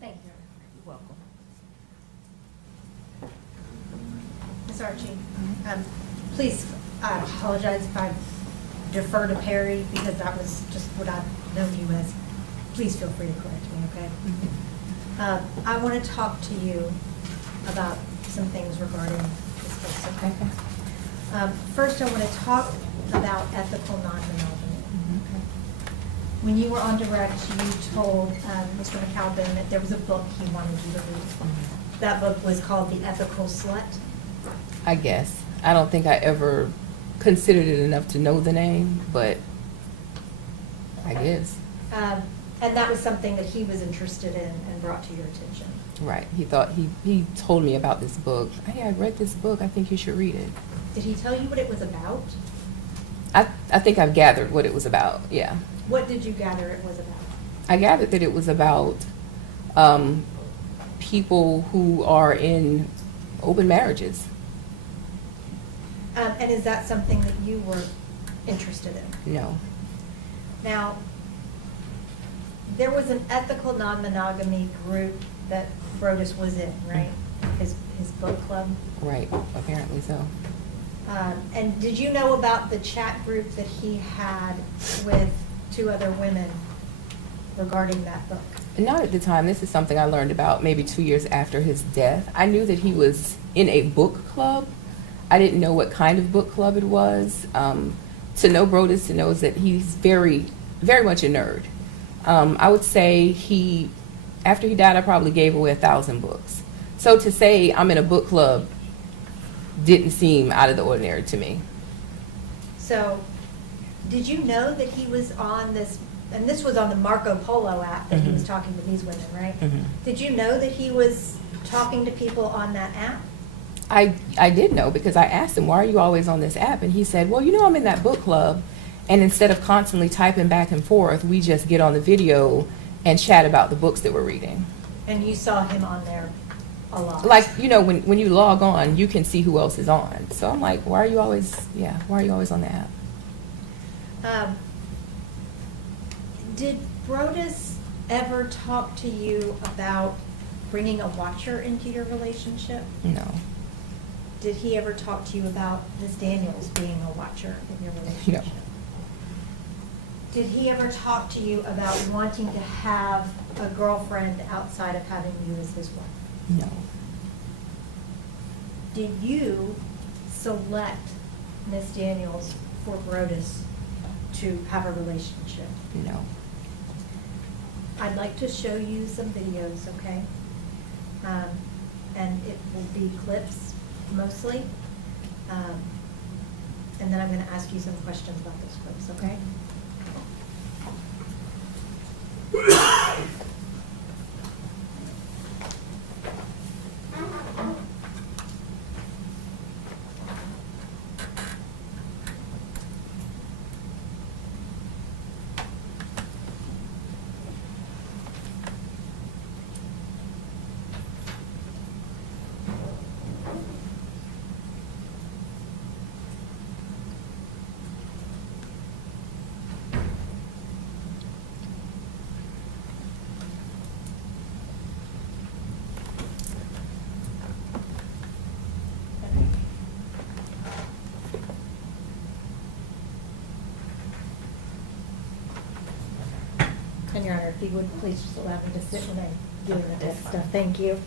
Thank you. You're welcome. Ms. Archie, please, I apologize if I defer to Perry, because that was just what I've known you as. Please feel free to correct me, okay? I want to talk to you about some things regarding this case, okay? First, I want to talk about ethical non-monogamy. When you were on direct, you told Mr. McAlpin that there was a book he wanted you to read. That book was called The Ethical Slut. I guess. I don't think I ever considered it enough to know the name, but I guess. And that was something that he was interested in and brought to your attention. Right. He told me about this book. Hey, I read this book. I think you should read it. Did he tell you what it was about? I think I've gathered what it was about, yeah. What did you gather it was about? I gathered that it was about people who are in open marriages. And is that something that you were interested in? No. Now, there was an ethical non-monogamy group that Brodes was in, right? His book club? Right, apparently so. And did you know about the chat group that he had with 2 other women regarding that book? Not at the time. This is something I learned about maybe 2 years after his death. I knew that he was in a book club. I didn't know what kind of book club it was. To know Brodes, to know that he's very, very much a nerd. I would say after he died, I probably gave away 1,000 books. So to say I'm in a book club didn't seem out of the ordinary to me. So, did you know that he was on this, and this was on the Marco Polo app that he was talking to these women, right? Did you know that he was talking to people on that app? I did know, because I asked him, why are you always on this app? And he said, well, I'm in that book club, and instead of constantly typing back and forth, we just get on the video and chat about the books that we're reading. And you saw him on there a lot? Like, when you log on, you can see who else is on. So I'm like, why are you always on the app? Did Brodes ever talk to you about bringing a watcher into your relationship? No. Did he ever talk to you about Ms. Daniels being a watcher in your relationship? No. Did he ever talk to you about wanting to have a girlfriend outside of having you as his wife? No. Did you select Ms. Daniels for Brodes to have a relationship? No. I'd like to show you some videos, okay? And it will be clips mostly. And then I'm going to ask you some questions about those clips, okay? And Your Honor, if you would please just allow me to sit when I'm doing the desk stuff. Thank you.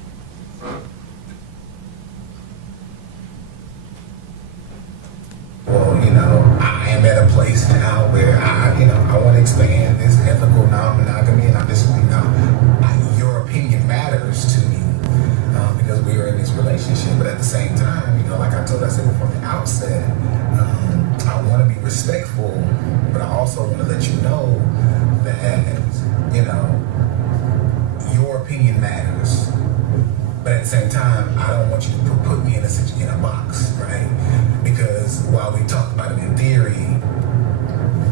Well, I am at a place now where I want to expand this ethical non-monogamy, and I'm just, your opinion matters to me because we are in this relationship. But at the same time, like I said from the outset, I want to be respectful, but I also want to let you know that, your opinion matters. But at the same time, I don't want you to put me in a box, right? Because while we talked about it in theory,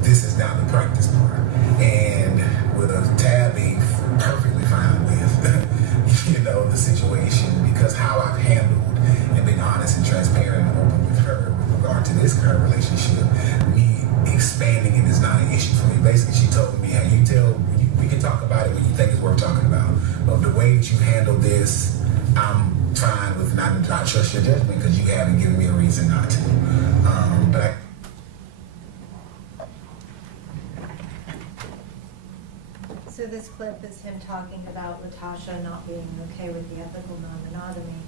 this is now the practice part. And with a tab being perfectly fine with, the situation, because how I've handled and been honest and transparent and open with her with regard to this current relationship, me expanding it is not an issue for me. Basically, she told me, we can talk about it when you think it's worth talking about. But the way that you handle this, I'm fine with not trust your judgment because you haven't given me a reason not to. So this clip is him talking about Latasha not being okay with the ethical non-monogamy,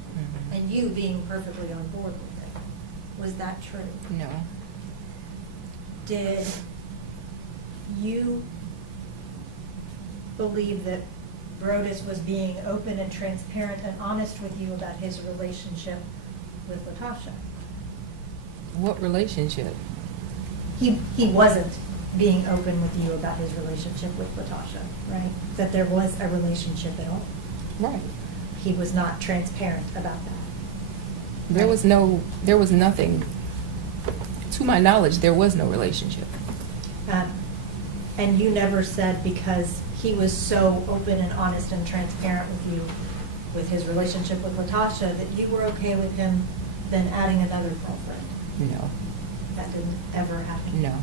and you being perfectly on board with it. Was that true? No. Did you believe that Brodes was being open and transparent and honest with you about his relationship with Latasha? What relationship? He wasn't being open with you about his relationship with Latasha, right? That there was a relationship at all. Right. He was not transparent about that. There was nothing, to my knowledge, there was no relationship. And you never said because he was so open and honest and transparent with you with his relationship with Latasha that you were okay with him then adding another girlfriend. No. That didn't ever happen. No.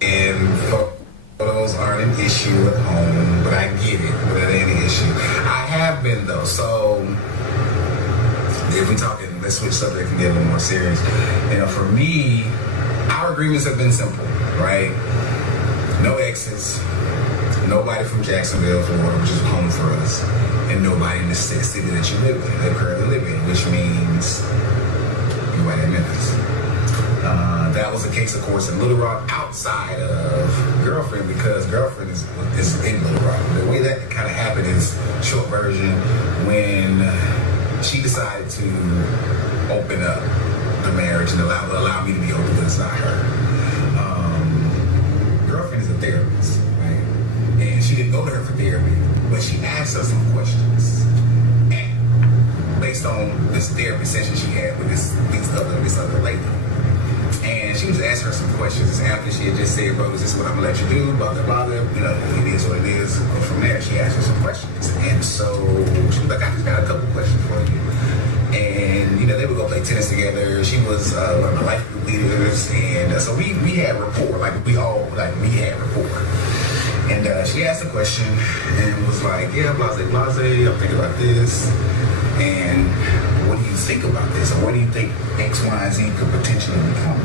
And photos aren't an issue at home, but I get it, but that ain't an issue. I have been though, so if we talking, let's switch subject and get a little more serious. For me, our agreements have been simple, right? No exes, nobody from Jacksonville, Florida, which is home for us, and nobody in the city that you live in, that currently live in, which means nobody in Memphis. That was the case, of course, in Little Rock outside of Girlfriend because Girlfriend is in Little Rock. The way that kind of happened is, short version, when she decided to open up the marriage and allow me to be open, but it's not her. Girlfriend is a therapist, right? And she didn't go to her for therapy, but she asked her some questions. And based on this therapy session she had with this other lady. And she was asking her some questions after she had just said, bro, is this what I'm gonna let you do? Blah, blah, blah. It is what it is. And from there, she asked her some questions. And so she was like, I just got a couple questions for you. And, they would go play tennis together. She was one of my life group leaders. And so we had rapport. We had rapport. And she asked a question and was like, yeah, blase, blase. I'm thinking about this. And what do you think about this? Or what do you think X, Y, and Z could potentially become?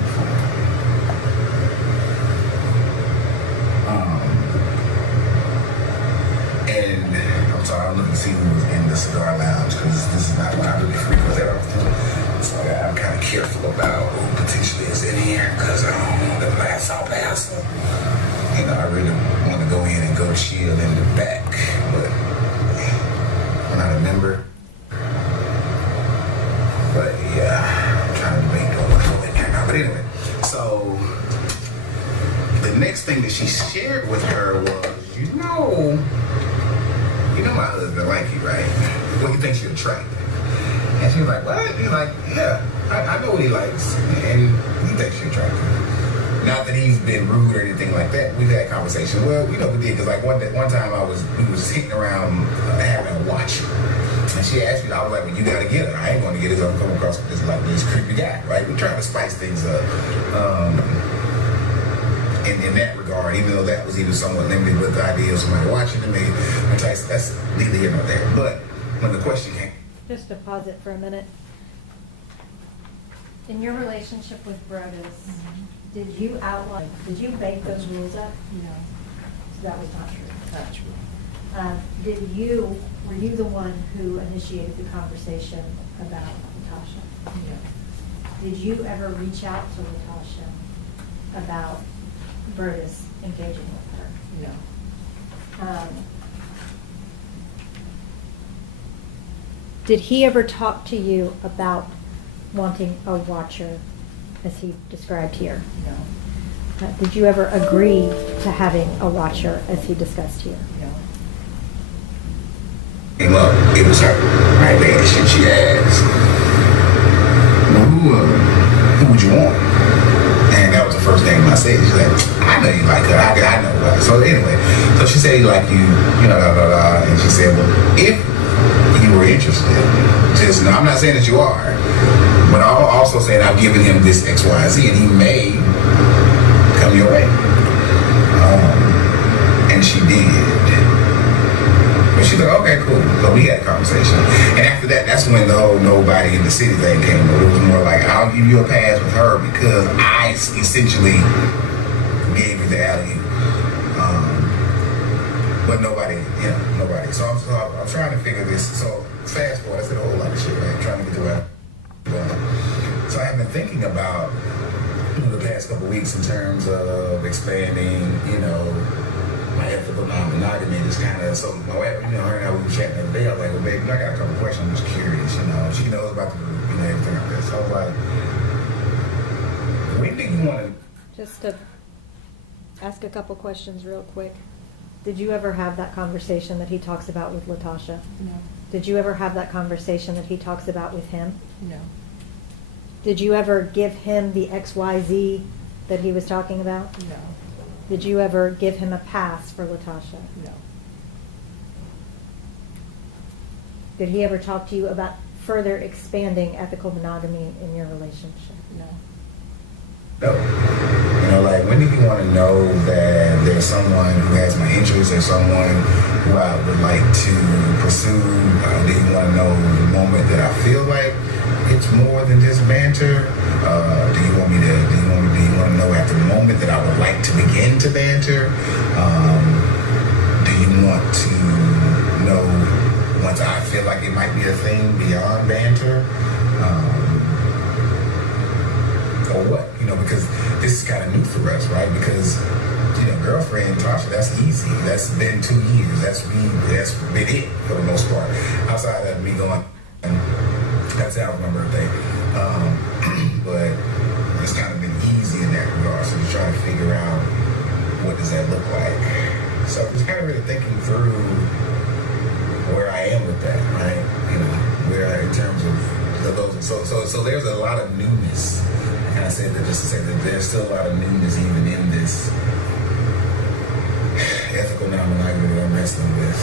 And I'm sorry, I'm looking to see who's in the cigar lounge because this is not what I really frequent that often. So I'm kind of careful about who potentially is in here because I don't want to pass out past them. I really want to go in and go chill in the back, but I'm not a member. But yeah, I'm trying to make go in there now. But anyway, so the next thing that she shared with her was, you know my husband like you, right? Well, he thinks you're attractive. And she was like, what? He's like, yeah, I know what he likes. And he thinks you're attractive. Not that he's been rude or anything like that. We've had conversations. Well, we did, because like one time we was sitting around having a watch. And she asked me, I was like, well, you gotta get her. I ain't gonna get her, so I'm coming across this creepy guy, right? We're trying to spice things up. In that regard, even though that was even somewhat limited with the idea of somebody watching me, that's neither here nor there. But when the question came, Just to pause it for a minute. In your relationship with Brodes, did you make those rules up? No, So that was not true. not true. Were you the one who initiated the conversation about Latasha? No. Did you ever reach out to Latasha about Brodes engaging with her? No. Did he ever talk to you about wanting a watcher, as he described here? No. Did you ever agree to having a watcher, as he discussed here? No. came up, it was her, right there. She asked, well, who would you want? And that was the first thing I said. She's like, I know you like her. I know her. So anyway, so she said he like you, blah, blah, blah. And she said, well, if you were interested, just, no, I'm not saying that you are, but I'm also saying I've given him this X, Y, Z, and he may come your way. And she did. But she's like, okay, cool. So we had a conversation. And after that, that's when the whole nobody in the city thing came up. It was more like, I'll give you a pass with her because I essentially gave you the alley. But nobody. So I'm trying to figure this. So fast forward, I said a whole lot of shit, right? Trying to get to where I'm going. So I've been thinking about the past couple weeks in terms of expanding, my ethical non-monogamy. Just kind of, so my wife, her and I, we were chatting the other day. I was like, well, baby, I got a couple questions. I'm just curious, She knows about the group, everything like that. So I was like, when do you want to? Just to ask a couple questions real quick. Did you ever have that conversation that he talks about with Latasha? No. Did you ever have that conversation that he talks about with him? No. Did you ever give him the XYZ that he was talking about? No. Did you ever give him a pass for Latasha? No. Did he ever talk to you about further expanding ethical monogamy in your relationship? No. No. Like, when do you want to know that there's someone who has my interests or someone who I would like to pursue? Do you want to know the moment that I feel like it's more than just banter? Do you want to know at the moment that I would like to begin to banter? Do you want to know once I feel like it might be a thing beyond banter? Or what? Because this is kind of new for us, right? Because, girlfriend, Tasha, that's easy. That's been 2 years. That's been it for the most part. Outside of me going, that's out my birthday. But it's kind of been easy in that regard. So just trying to figure out what does that look like. So just kind of really thinking through where I am with that, right? Where in terms of those. So there's a lot of newness. And I said that just to say that there's still a lot of newness even in this ethical non-monogamy that I'm wrestling with.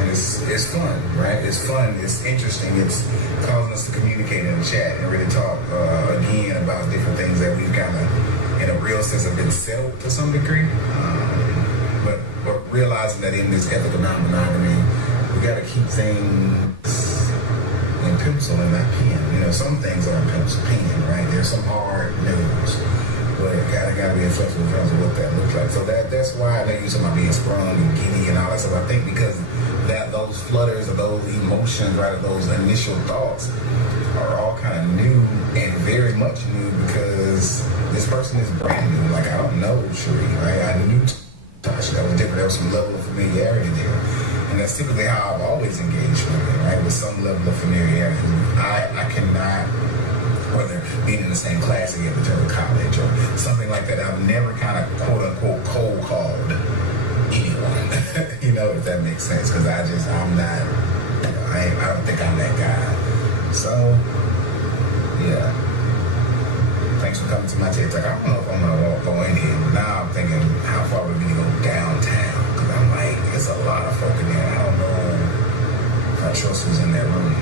And it's fun, right? It's fun, it's interesting, it's causing us to communicate in the chat and really talk again about different things that we've kind of, in a real sense, have been settled to some degree. But realizing that in this ethical non-monogamy, we got to keep things in pencil and not pen. Some things are in pencil, pen, right? There's some hard news, but it gotta be flexible in terms of what that looks like. So that's why I know you talking about being sprung and giddy and all that stuff. I think because those flutters or those emotions, right, or those initial thoughts are all kind of new and very much new because this person is brand new. Like, I don't know Cherie, right? I knew Tasha. That was different. There was some level of familiarity there. And that's typically how I've always engaged women, right? With some level of familiarity. I cannot, whether being in the same class together in terms of college or something like that, I've never kind of quote-unquote cold-called anyone, if that makes sense. Because I'm not, I don't think I'm that guy. So thought to my text, like, I don't know if I'm gonna go in here. But now I'm thinking, how far would we go downtown? Because I'm like, there's a lot of folk in there. I don't know if I trust who's in that room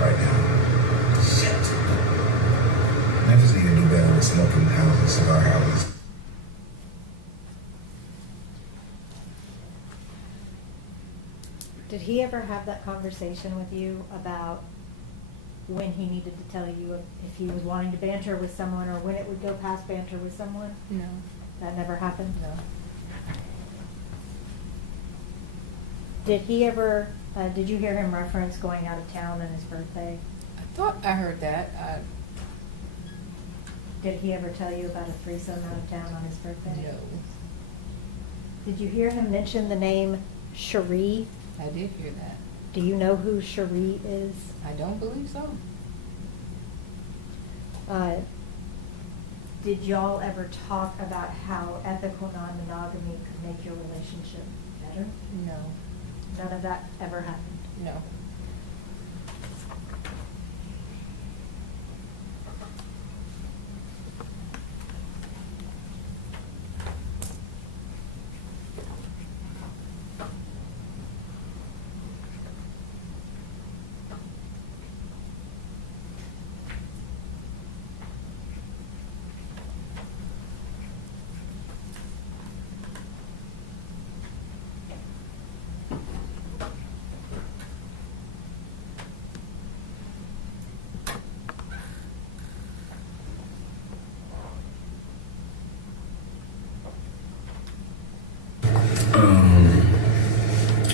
right now. Shit. Memphis need to do better with smoking houses, cigar houses. Did he ever have that conversation with you about when he needed to tell you if he was wanting to banter with someone or when it would go past banter with someone? No. That never happened? No. Did he ever, did you hear him reference going out of town on his birthday? I thought I heard that. Did he ever tell you about a threesome out of town on his birthday? No. Did you hear him mention the name Cherie? I did hear that. Do you know who Cherie is? I don't believe so. Did y'all ever talk about how ethical non-monogamy could make your relationship better? No. None of that ever happened? No.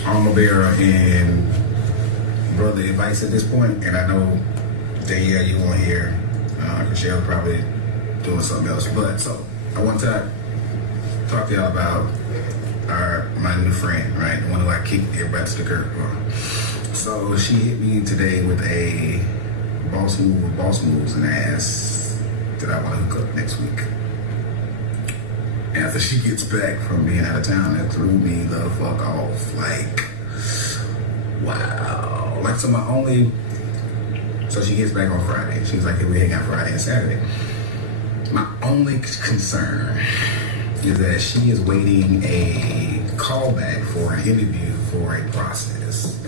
Armor bearer and brother advice at this point, and I know Danielle, you won't hear. Michelle probably doing something else, but so I want to talk to y'all about my new friend, right? The one who I kicked everybody to the curb for. So she hit me today with a boss move of boss moves and asked that I want to hook up next week. After she gets back from being out of town, that threw me the fuck off. Like, wow. Like, so she gets back on Friday. She was like, hey, we hang out Friday and Saturday. My only concern is that she is waiting a callback for an interview for a process.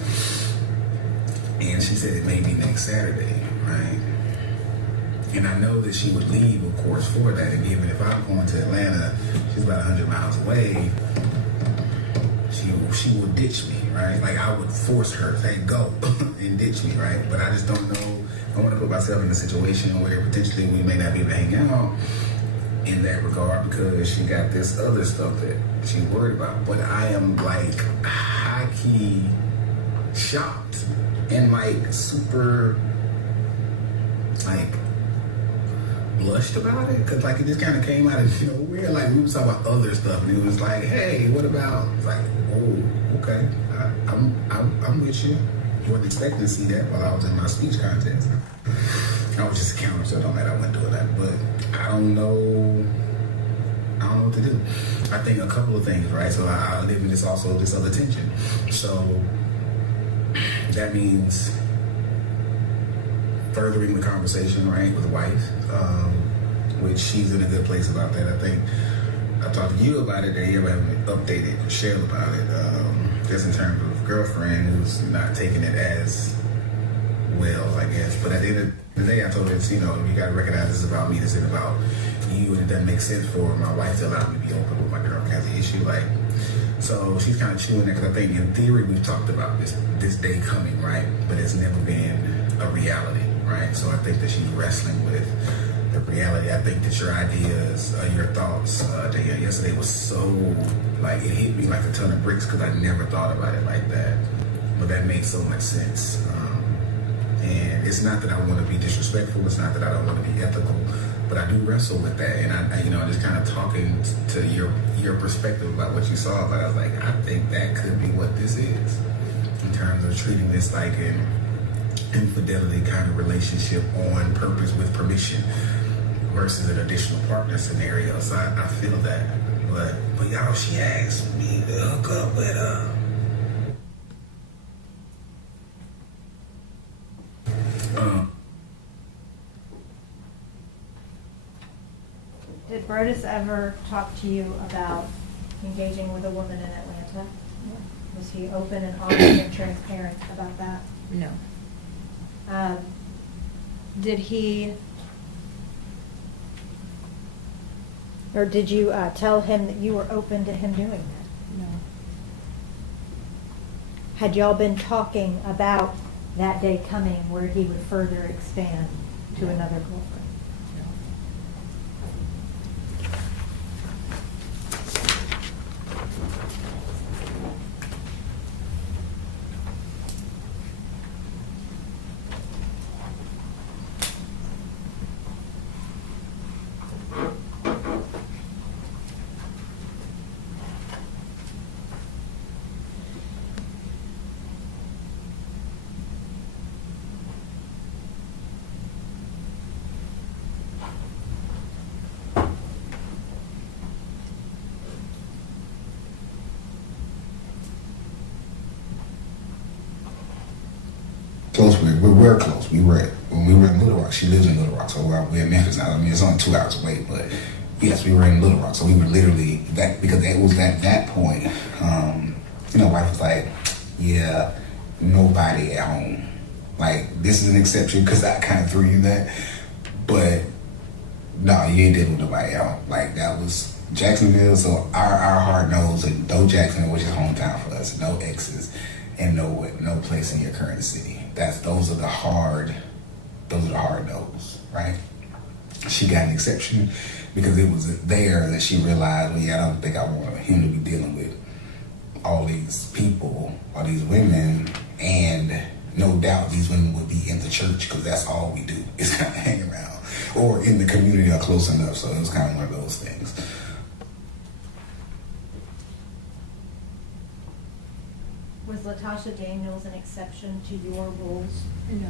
And she said it may be next Saturday, right? And I know that she would leave, of course, for that. And even if I'm going to Atlanta, she's about 100 miles away, she will ditch me, right? Like, I would force her, say, go, and ditch me, right? But I just don't know. I want to put myself in a situation where potentially we may not be able to hang out in that regard because she got this other stuff that she's worried about. But I am, like, high-key shocked and, like, super, like, blushed about it, because like it just kind of came out of nowhere. Like we were talking about other stuff and it was like, hey, what about, it's like, oh, okay, I'm with you. You wasn't expecting to see that while I was in my speech contest. I was just a counter, so don't matter, I wasn't doing that. But I don't know what to do. I think a couple of things, right? So I live in this other tension. So that means furthering the conversation, right, with the wife, which she's in a good place about that. I think I talked to you about it, and you haven't updated Michelle about it, just in terms of girlfriend who's not taking it as well, I guess. But at the end of the day, I told her, you got to recognize this is about me, this is about you, and it doesn't make sense for my wife to allow me to be open with my girlfriend has an issue, like. So she's kind of chewing that, because I think in theory we've talked about this day coming, right? But it's never been a reality. Right, so I think that she's wrestling with the reality. I think that your ideas, your thoughts, yesterday was so, like, it hit me like a ton of bricks because I never thought about it like that. But that made so much sense. And it's not that I want to be disrespectful. It's not that I don't want to be ethical. But I do wrestle with that. And I just kind of talking to your perspective about what you saw. But I was like, I think that could be what this is in terms of treating this like an infidelity kind of relationship on purpose with permission versus an additional partner scenario. So I feel that. But y'all, she asked me to hook up with her. Did Brodes ever talk to you about engaging with a woman in Atlanta? Was he open and honest and transparent about that? No. Did he, or did you tell him that you were open to him doing that? No. Had y'all been talking about that day coming where he would further expand to another girlfriend? Close, we're close. When we were in Little Rock, she lives in Little Rock, so we're in Memphis now. I mean, it's only 2 hours away, but yes, we were in Little Rock, so we were literally, that, because it was at that point, wife was like, yeah, nobody at home. Like, this is an exception, because I kind of threw you that, but no, you ain't dealing with nobody at home. Like, that was Jacksonville, so our heart knows that no Jacksonville, which is hometown for us, no exes, and no place in your current city. Those are the hard no's, right? She got an exception because it was there that she realized, well, yeah, I don't think I want him to be dealing with all these people, all these women, and no doubt these women would be in the church because that's all we do is kind of hang around, or in the community or close enough. So it was kind of one of those things. Was Latoshia Daniels an exception to your rules? No.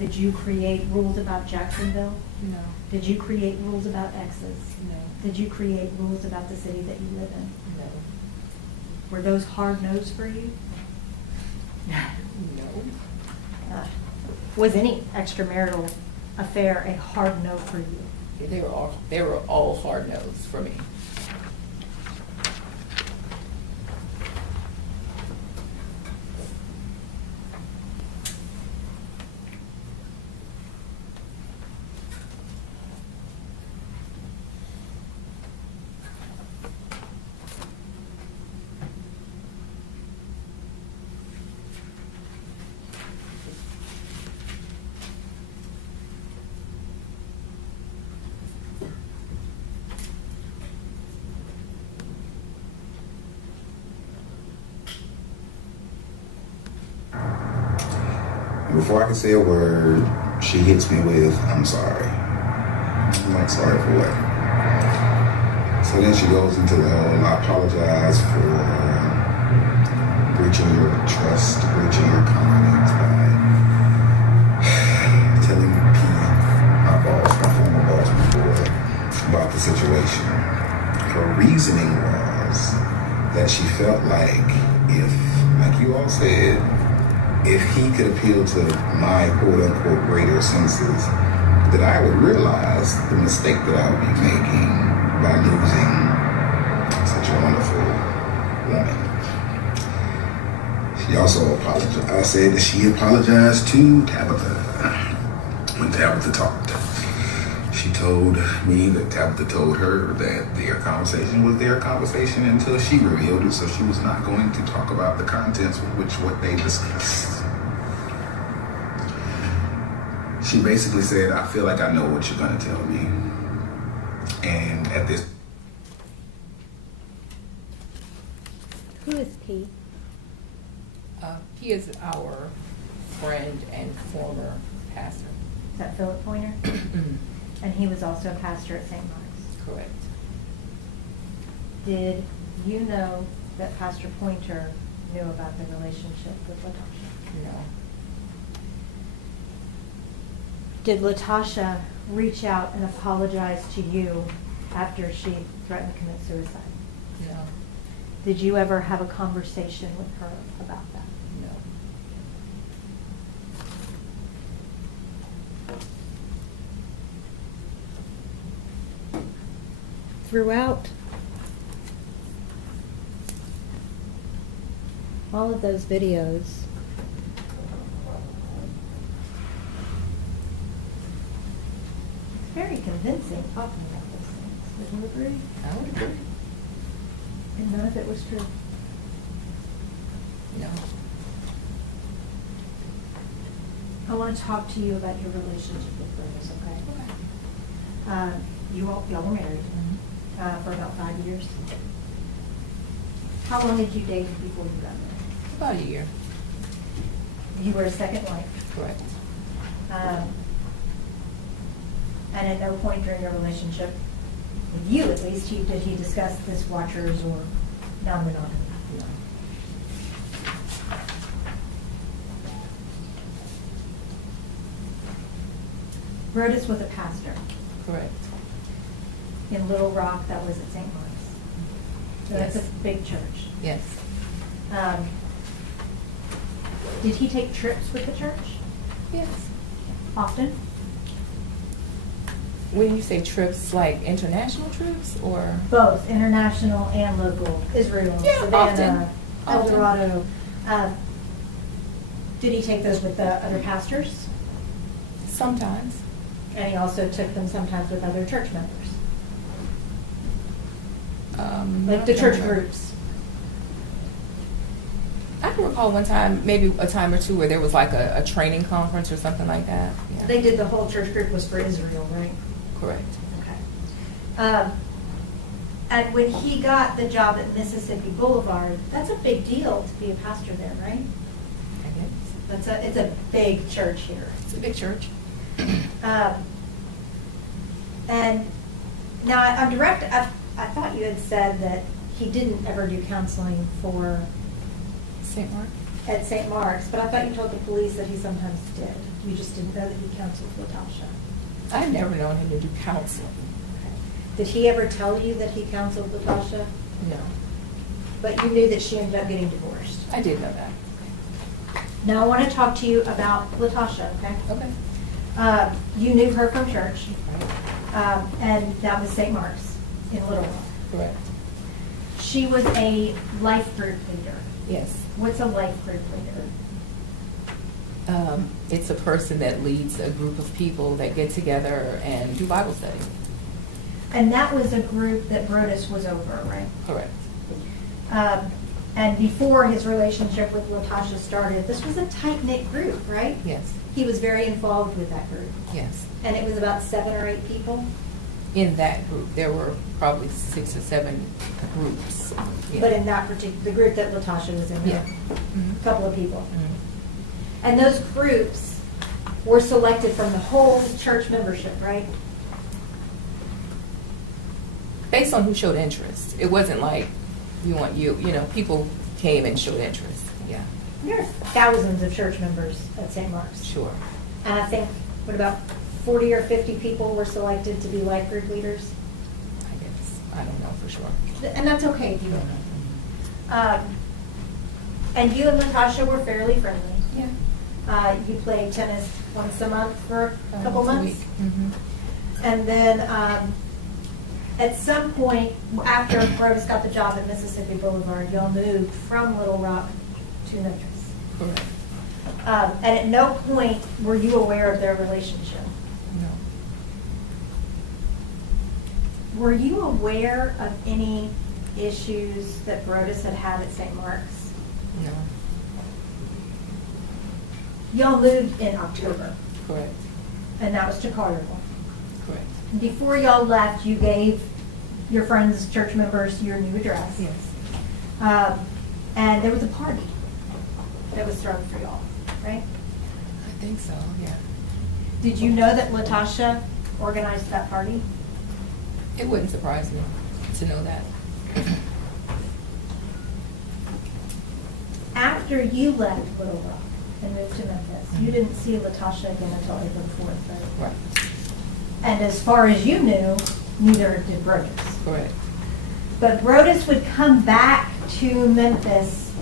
Did you create rules about Jacksonville? No. Did you create rules about exes? No. Did you create rules about the city that you live in? No. Were those hard no's for you? No. Was any extramarital affair a hard no for you? They were all hard no's for me. Before I can say a word, she hits me with, I'm sorry. I'm like, sorry for what? So then she goes into the whole, I apologize for breaching your trust, breaching your confidence by telling P, my boss, my former boss before, about the situation. Her reasoning was that she felt like if, like you all said, if he could appeal to my quote-unquote greater senses, that I would realize the mistake that I would be making by losing such a wonderful woman. She also apologized. I said that she apologized to Tabatha when Tabatha talked. She told me that Tabatha told her that their conversation was their conversation until she revealed it, so she was not going to talk about the contents with which what they discussed. She basically said, I feel like I know what you're going to tell me. And at this... Who is P? He is our friend and former pastor. Is that Philip Pointer? And he was also a pastor at St. Mark's. Correct. Did you know that Pastor Pointer knew about the relationship with Latasha? No. Did Latasha reach out and apologize to you after she threatened to commit suicide? No. Did you ever have a conversation with her about that? No. throughout all of those videos, it's very convincing talking about those things. Would you agree? I would agree. And none of it was true. No. I want to talk to you about your relationship with Brodes, okay? Y'all were married for about 5 years. How long did you date before you got married? About a year. You were a second wife. Correct. And at no point during your relationship, with you at least, did he discuss this watchers or non-monogamy? No. Brodes was a pastor Correct. in Little Rock that was at St. Mark's. So that's a Yes. big church. Yes. Did he take trips with the church Yes. often? When you say trips, like international trips or? Both, international and local, Israel, Yeah, Savannah, El often. Dorado. Did he take those with the other pastors? Sometimes. And he also took them sometimes with other church members, like the church groups. I can recall one time, maybe a time or two, where there was like a training conference or something like that. Yeah. They did the whole church group was for Israel, right? Correct. Okay. And when he got the job at Mississippi Boulevard, that's a big deal to be a pastor there, right? I guess. It's a big church here. It's a big church. And now I'm direct. I thought you had said that he didn't ever do counseling for St. Mark? at St. Mark's, but I thought you told the police that he sometimes did. You just didn't know that he counseled Latoshia. I've never known him to do counseling. Did he ever tell you that he counseled Latoshia? No. But you knew that she ended up getting divorced. I did know that. Now I want to talk to you about Latoshia, okay? Okay. You knew her from church, Right. and that was St. Mark's in Little Rock. Correct. She was a life group leader. Yes. What's a life group leader? It's a person that leads a group of people that get together and do Bible study. And that was a group that Brodes was over, right? Correct. And before his relationship with Latoshia started, this was a tight-knit group, right? Yes. He was very involved with that group. Yes. And it was about 7 or 8 people? In that group, there were probably 6 or 7 groups. Yeah. But in that particular, the group that Latoshia was in, Yeah. a couple of people. Mhm. And those groups were selected from the whole church membership, right? Based on who showed interest. It wasn't like people came and showed interest. Yeah. There are thousands of church members at St. Mark's. Sure. And I think, what about 40 or 50 people were selected to be life group leaders? I guess. I don't know for sure. And that's okay if you don't know. And you and Latoshia were fairly friendly. Yeah. You played tennis once a month for a couple Once a months. week. Mhm. And then at some point, after Brodes got the job at Mississippi Boulevard, y'all moved from Little Rock to Memphis. Correct. And at no point were you aware of their relationship. No. Were you aware of any issues that Brodes had had at St. Mark's? No. Y'all moved in October, Correct. and that was to Collierville. Correct. Before y'all left, you gave your friends, church members, your new address. Yes. And there was a party that was thrown for y'all, right? I think so. Yeah. Did you know that Latoshia organized that party? It wouldn't surprise me to know that. After you left Little Rock and moved to Memphis, you didn't see Latoshia again until April 4th, right? Right. And as far as you knew, neither did Brodes. Correct. But Brodes would come back to Memphis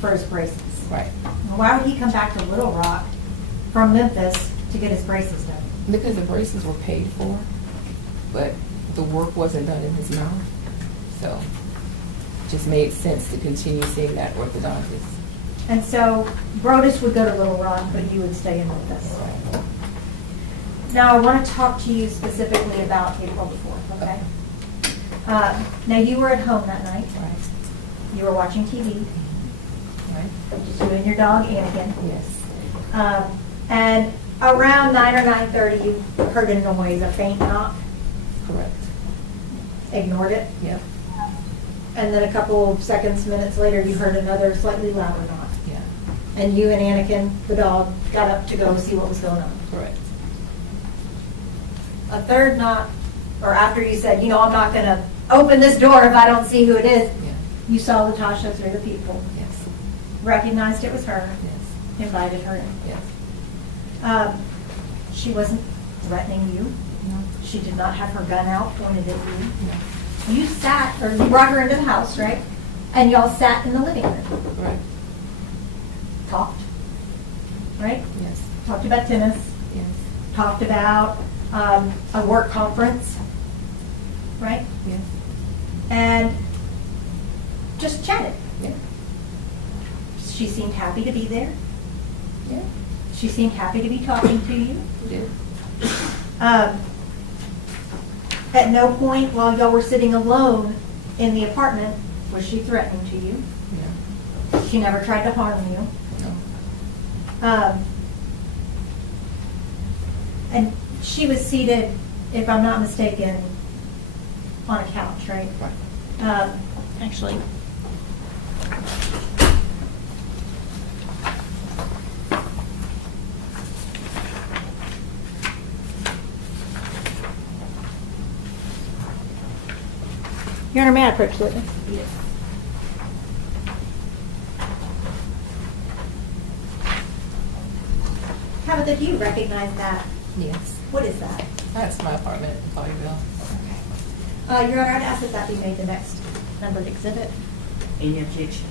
for his braces. Right. Why would he come back to Little Rock from Memphis to get his braces done? Because the braces were paid for, but the work wasn't done in his mouth. So it just made sense to continue seeing that orthodontist. And so Brodes would go to Little Rock, but you would stay in Memphis. Now, I want to talk to you specifically about April the 4th, okay? Now, you were at home that night. Right. You were watching TV. Right? Just you and your dog, Anakin. Yes. And around 9 or 9:30, you heard a noise, a faint knock, Correct. ignored it. Yep. And then a couple of seconds, minutes later, you heard another slightly louder knock. Yeah. And you and Anakin, the dog, got up to go see what was going on. Correct. A third knock, or after you said, I'm not going to open this door if I don't see who it is, Yeah. you saw Latoshia through the people, Yes. recognized it was her, Yes. invited her in. Yes. She wasn't threatening you. No. She did not have her gun out pointed at you. No. You sat, or you brought her into the house, right? And y'all sat in the living room, Right. talked, right? Yes. Talked about tennis, Yes. talked about a work conference, right? Yes. And just chatted. Yeah. She seemed happy to be there. Yeah. She seemed happy to be talking to you. You did. At no point while y'all were sitting alone in the apartment was she threatening to you. Yeah. She never tried to harm you. No. And she was seated, if I'm not mistaken, on a couch, right? Right. Actually. Your Honor, may I approach the witness? Yes. Tabatha, do you recognize that? Yes. What is that? That's my apartment in Collierville. Your Honor, I'd ask that be made the next numbered exhibit. Any objection?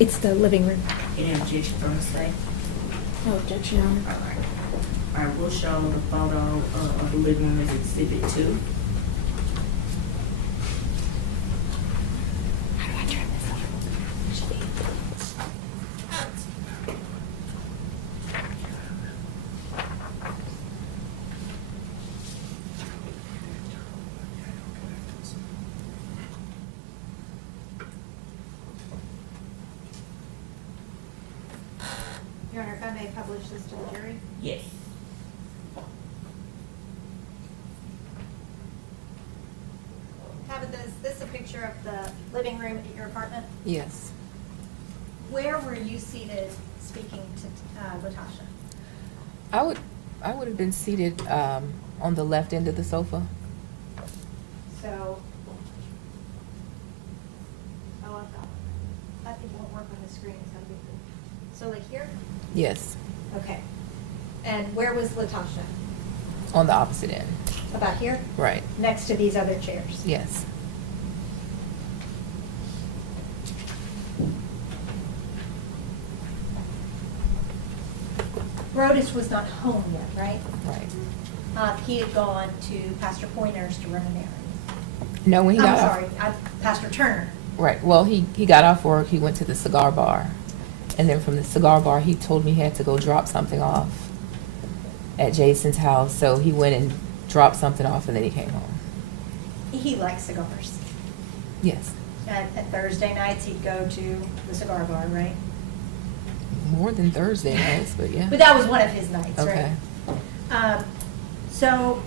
It's the living room. Any objection from the state? No objection, Your Honor. All right. All right, we'll show the photo of the living room as exhibit 2. How do I turn this on? Your Honor, if I may publish this to the jury. Yes. Tabatha, is this a picture of the living room at your apartment? Yes. Where were you seated speaking to Latoshia? I would have been seated on the left end of the sofa. So, I've got one. I think it won't work on the screen, so like here? Yes. Okay. And where was Latoshia? On the opposite end. About here? Right. Next to these other chairs? Yes. Brodes was not home yet, right? Right. He had gone to Pastor Pointer's to run an errand. No, when he got I'm off. sorry, Pastor Turner. Right. Well, he got off work. He went to the cigar bar. And then from the cigar bar, he told me he had to go drop something off at Jason's house. So he went and dropped something off, and then he came home. He likes cigars. Yes. At Thursday nights, he'd go to the cigar bar, right? More than Thursday nights, but yeah. But that was one of his nights, Okay. right? So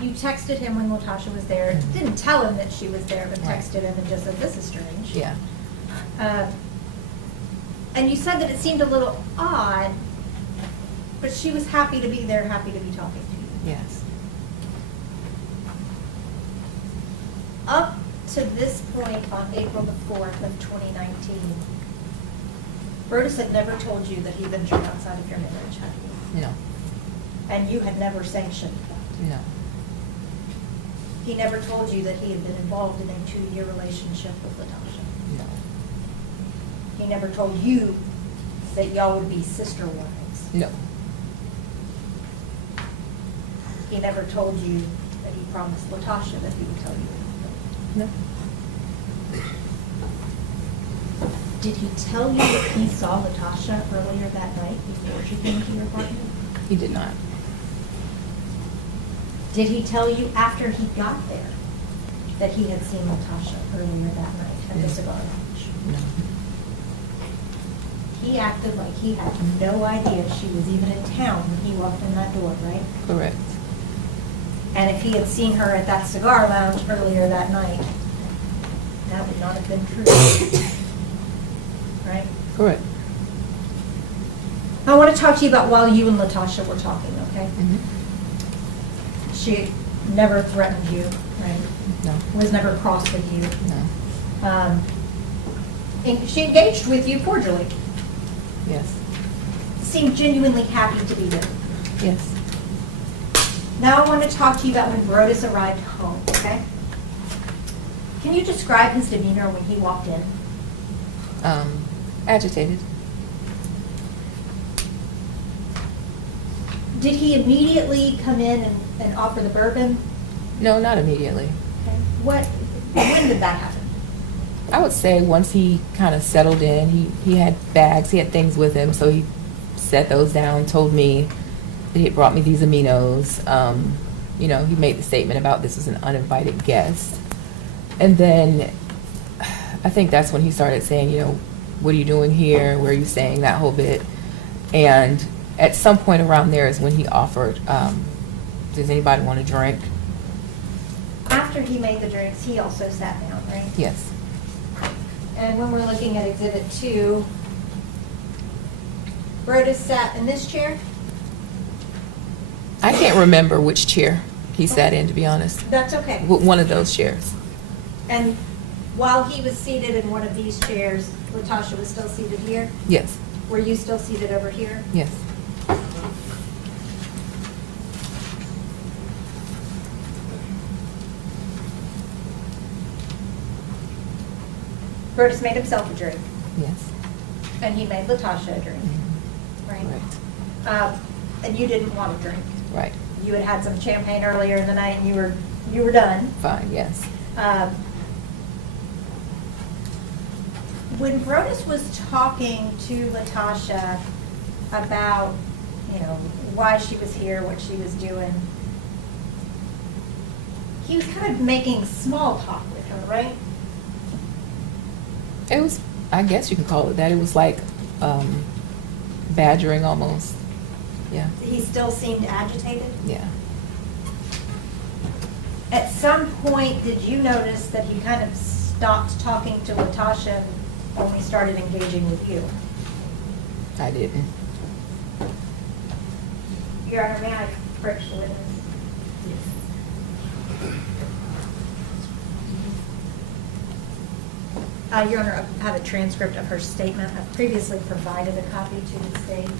you texted him when Latoshia was there. Didn't tell him that she was there, but Right. texted him and just said, "This is strange." Yeah. And you said that it seemed a little odd, but she was happy to be there, happy to be talking to you. Yes. Up to this point on April the 4th of 2019, Brodes had never told you that he ventured outside of your marriage, had he? No. And you had never sanctioned that. No. He never told you that he had been involved in a 2-year relationship with Latoshia. No. He never told you that y'all would be sister wives. No. He never told you that he promised Latasha that he would tell you? No. Did he tell you that he saw Latasha earlier that night before she came to your apartment? He did not. Did he tell you after he got there that he had seen Latasha earlier that night at the cigar lounge? No. He acted like he had no idea she was even in town when he walked in that door, right? Correct. And if he had seen her at that cigar lounge earlier that night, that would not have been true. Right? Correct. I want to talk to you about while you and Latasha were talking, okay? Mhm. She never threatened you, right? No. Was never cross with you. No. And she engaged with you cordially. Yes. Seemed genuinely happy to be there. Yes. Now I want to talk to you about when Brodes arrived home, okay? Can you describe his demeanor when he walked in? Agitated. Did he immediately come in and offer the bourbon? No, not immediately. Okay. When did that happen? I would say once he kind of settled in, he had bags, he had things with him, so he set those down, told me that he had brought me these aminos. You know, he made the statement about this was an uninvited guest. And then I think that's when he started saying, you know, what are you doing here? Where are you staying? That whole bit. And at some point around there is when he offered, does anybody want a drink? After he made the drinks, he also sat down, right? Yes. And when we're looking at Exhibit 2, Brodes sat in this chair? I can't remember which chair he sat in, to be honest. That's okay. One of those chairs. And while he was seated in one of these chairs, Latasha was still seated here? Yes. Were you still seated over here? Yes. Brodes made himself a drink, Yes. and he made Latasha a drink, right? Correct. And you didn't want a drink. Right. You had had some champagne earlier in the night, and you were done. Fine, yes. When Brodes was talking to Latasha about, you know, why she was here, what she was doing, he was kind of making small talk with her, right? It was, I guess you can call it that. It was like badgering almost. Yeah. He still seemed agitated. Yeah. At some point, did you notice that he kind of stopped talking to Latasha and only started engaging with you? I didn't. Your Honor, may I approach the witness? Your Honor, I have a transcript of her statement. I've previously provided a copy to the state,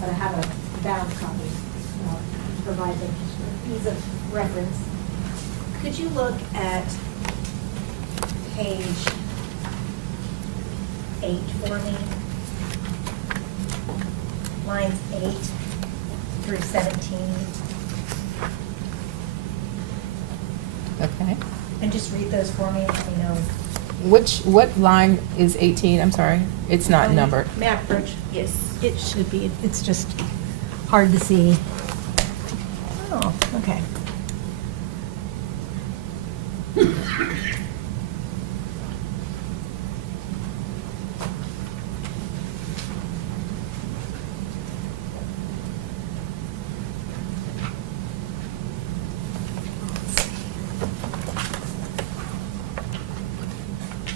but I have a bound copy. I'll provide them just for ease of reference. Could you look at page 8 for me? Lines 8 through 17. Okay. And just read those for me and let me know. What line is 18? I'm sorry. It's not numbered. May I approach? Yes. It should be. It's just hard to see. Oh, okay.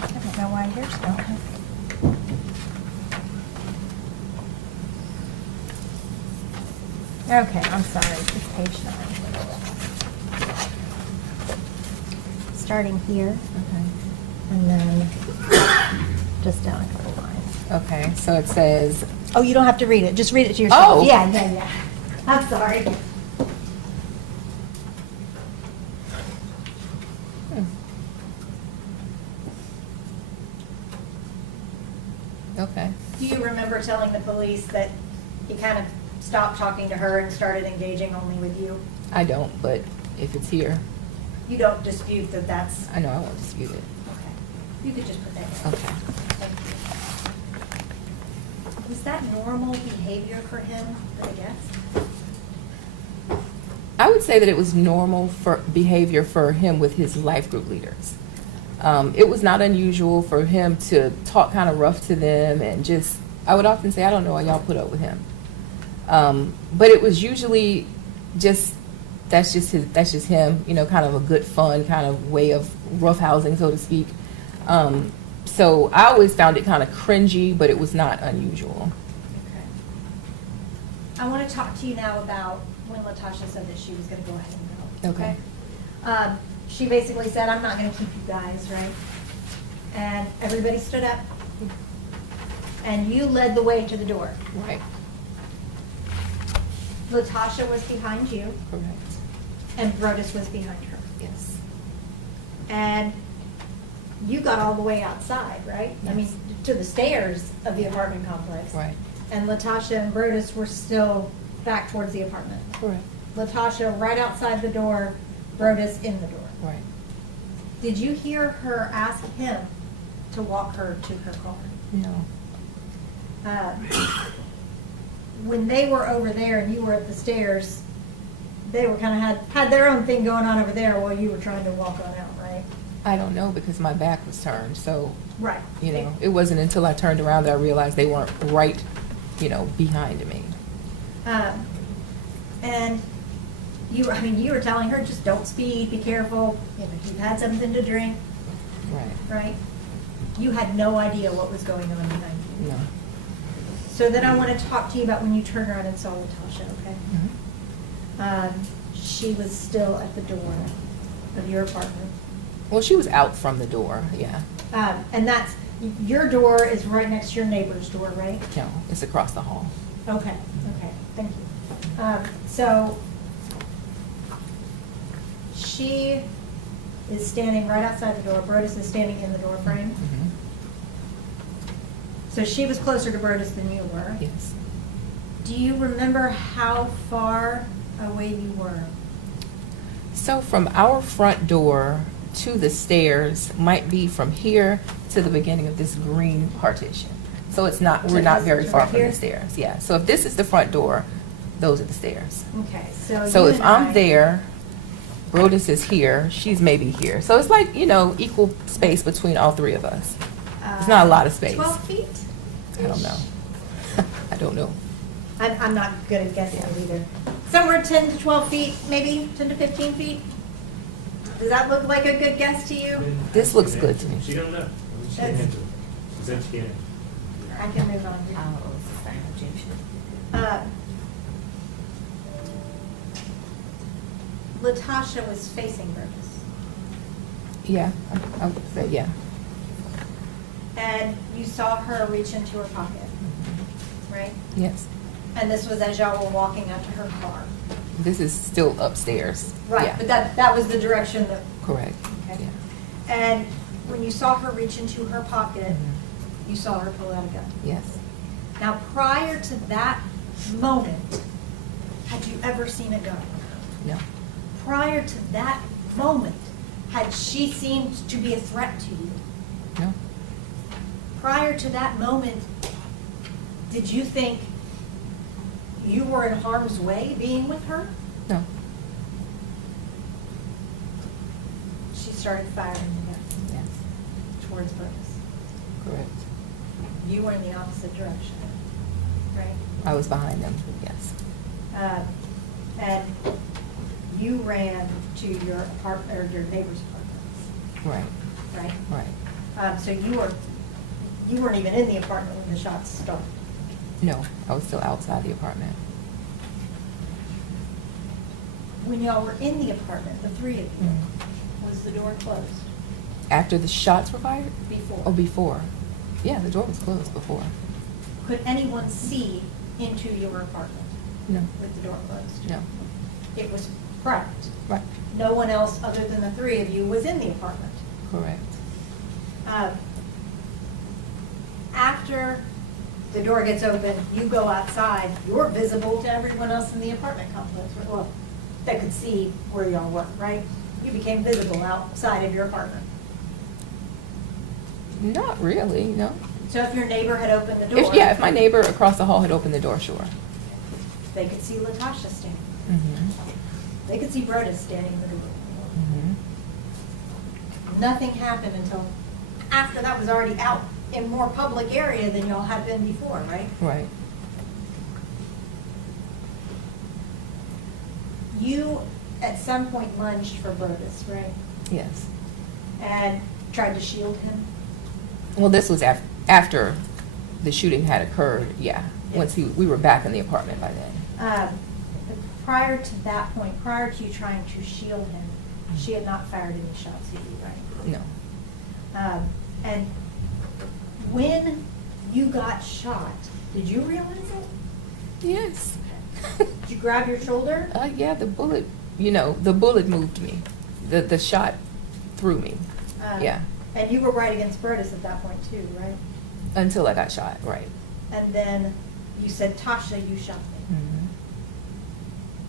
I don't know why yours don't have. Okay, I'm sorry, it's page 9. Starting here, Okay. and then just down a couple lines. Okay. So it says, Oh, you don't have to read it, just read it to yourself. Oh. Yeah. I'm sorry. okay. Do you remember telling the police that he kind of stopped talking to her and started engaging only with you? I don't, but if it's here, You don't dispute that that's, I know, I won't dispute it. okay. You could just put that down. Okay. Thank you. Was that normal behavior for him, I guess? I would say that it was normal for behavior for him with his life group leaders. It was not unusual for him to talk kind of rough to them and just, I would often say, I don't know why y'all put up with him. But it was usually just, that's just him, you know, kind of a good fun kind of way of roughhousing, so to speak. So I always found it kind of cringy, but it was not unusual. Okay. I want to talk to you now about when Latoshia said that she was going to go ahead and go. Okay. She basically said, I'm not going to keep you guys, right? And everybody stood up. And you led the way to the door. Right. Latoshia was behind you, Correct. and Brodes was behind her. Yes. And you got all the way outside, right? I mean, Yes. to the stairs of the apartment complex. Right. And Latoshia and Brodes were still back towards the apartment. Correct. Latoshia right outside the door, Brodes in the door. Right. Did you hear her ask him to walk her to her car? No. When they were over there and you were at the stairs, they were kind of had their own thing going on over there while you were trying to walk on out, right? I don't know because my back was turned, so, Right. you know, it wasn't until I turned around that I realized they weren't right, you know, behind me. And you were telling her, just don't speed, be careful, you know, you've had something to drink, Right. right? You had no idea what was going on behind you. No. So then I want to talk to you about when you turned around and saw Latoshia, okay? Mhm. She was still at the door of your apartment. Well, she was out from the door, yeah. And that's, your door is right next to your neighbor's door, right? No, it's across the hall. Okay, thank you. So she is standing right outside the door. Brodes is standing in the door frame. Mhm. So she was closer to Brodes than you were. Yes. Do you remember how far away you were? So from our front door to the stairs might be from here to the beginning of this green partition. So it's not, we're not very far from the stairs, yeah. So if this is the front door, those are the stairs. Okay, so So you if and I'm I- there, Brodes is here, she's maybe here. So it's like, you know, equal space between all three of us. It's not a lot of space. 12 feet? I don't know. I don't know. I'm not good at guessing it either. Somewhere 10 to 12 feet, maybe 10 to 15 feet? Does that look like a good guess to you? This looks good to me. She don't know. She can't answer. She said she can't. I can move on here. Oh, it's the same objection. Latoshia was facing Brodes. Yeah, I would say, yeah. And you saw her reach into her pocket, right? Yes. And this was as y'all were walking out to her car. This is still upstairs. Right, Yeah. but that was the direction that, Correct. okay. Yeah. And when you saw her reach into her pocket, Mhm. you saw her pull out a gun. Yes. Now, prior to that moment, had you ever seen a gun? No. Prior to that moment, had she seemed to be a threat to you? No. Prior to that moment, did you think you were in harm's way being with her? No. She started firing the gun Yes. towards Brodes. Correct. You were in the opposite direction, right? I was behind them. Yes. And you ran to your apartment, or your neighbor's apartment, Right. right? Right. So you weren't even in the apartment when the shots started. No, I was still outside the apartment. When y'all were in the apartment, the three of you, was the door closed? After the shots were fired? Before? Oh, before. Yeah, the door was closed before. Could anyone see into your apartment No. with the door closed? No. It was private. Right. No one else other than the three of you was in the apartment. Correct. After the door gets open, you go outside, you're visible to everyone else in the apartment complex. Well, they could see where y'all were, right? You became visible outside of your apartment. Not really, no. So if your neighbor had opened the door. If my neighbor across the hall had opened the door, sure. They could see Latasha standing. Mm-hmm. They could see Brodes standing in the door. Mm-hmm. Nothing happened until after that was already out in more public area than y'all had been before, right? Right. You, at some point, lunged for Brodes, right? Yes. And tried to shield him? Well, this was after the shooting had occurred, yeah. Once we were back in the apartment by then. Prior to that point, prior to you trying to shield him, she had not fired any shots at you, right? No. And when you got shot, did you realize it? Yes. Did you grab your shoulder? Yeah, the bullet moved me. The shot threw me. Yeah. And you were right against Brodes at that point too, right? Until I got shot, right. And then you said, Tasha, you shot me. Mm-hmm.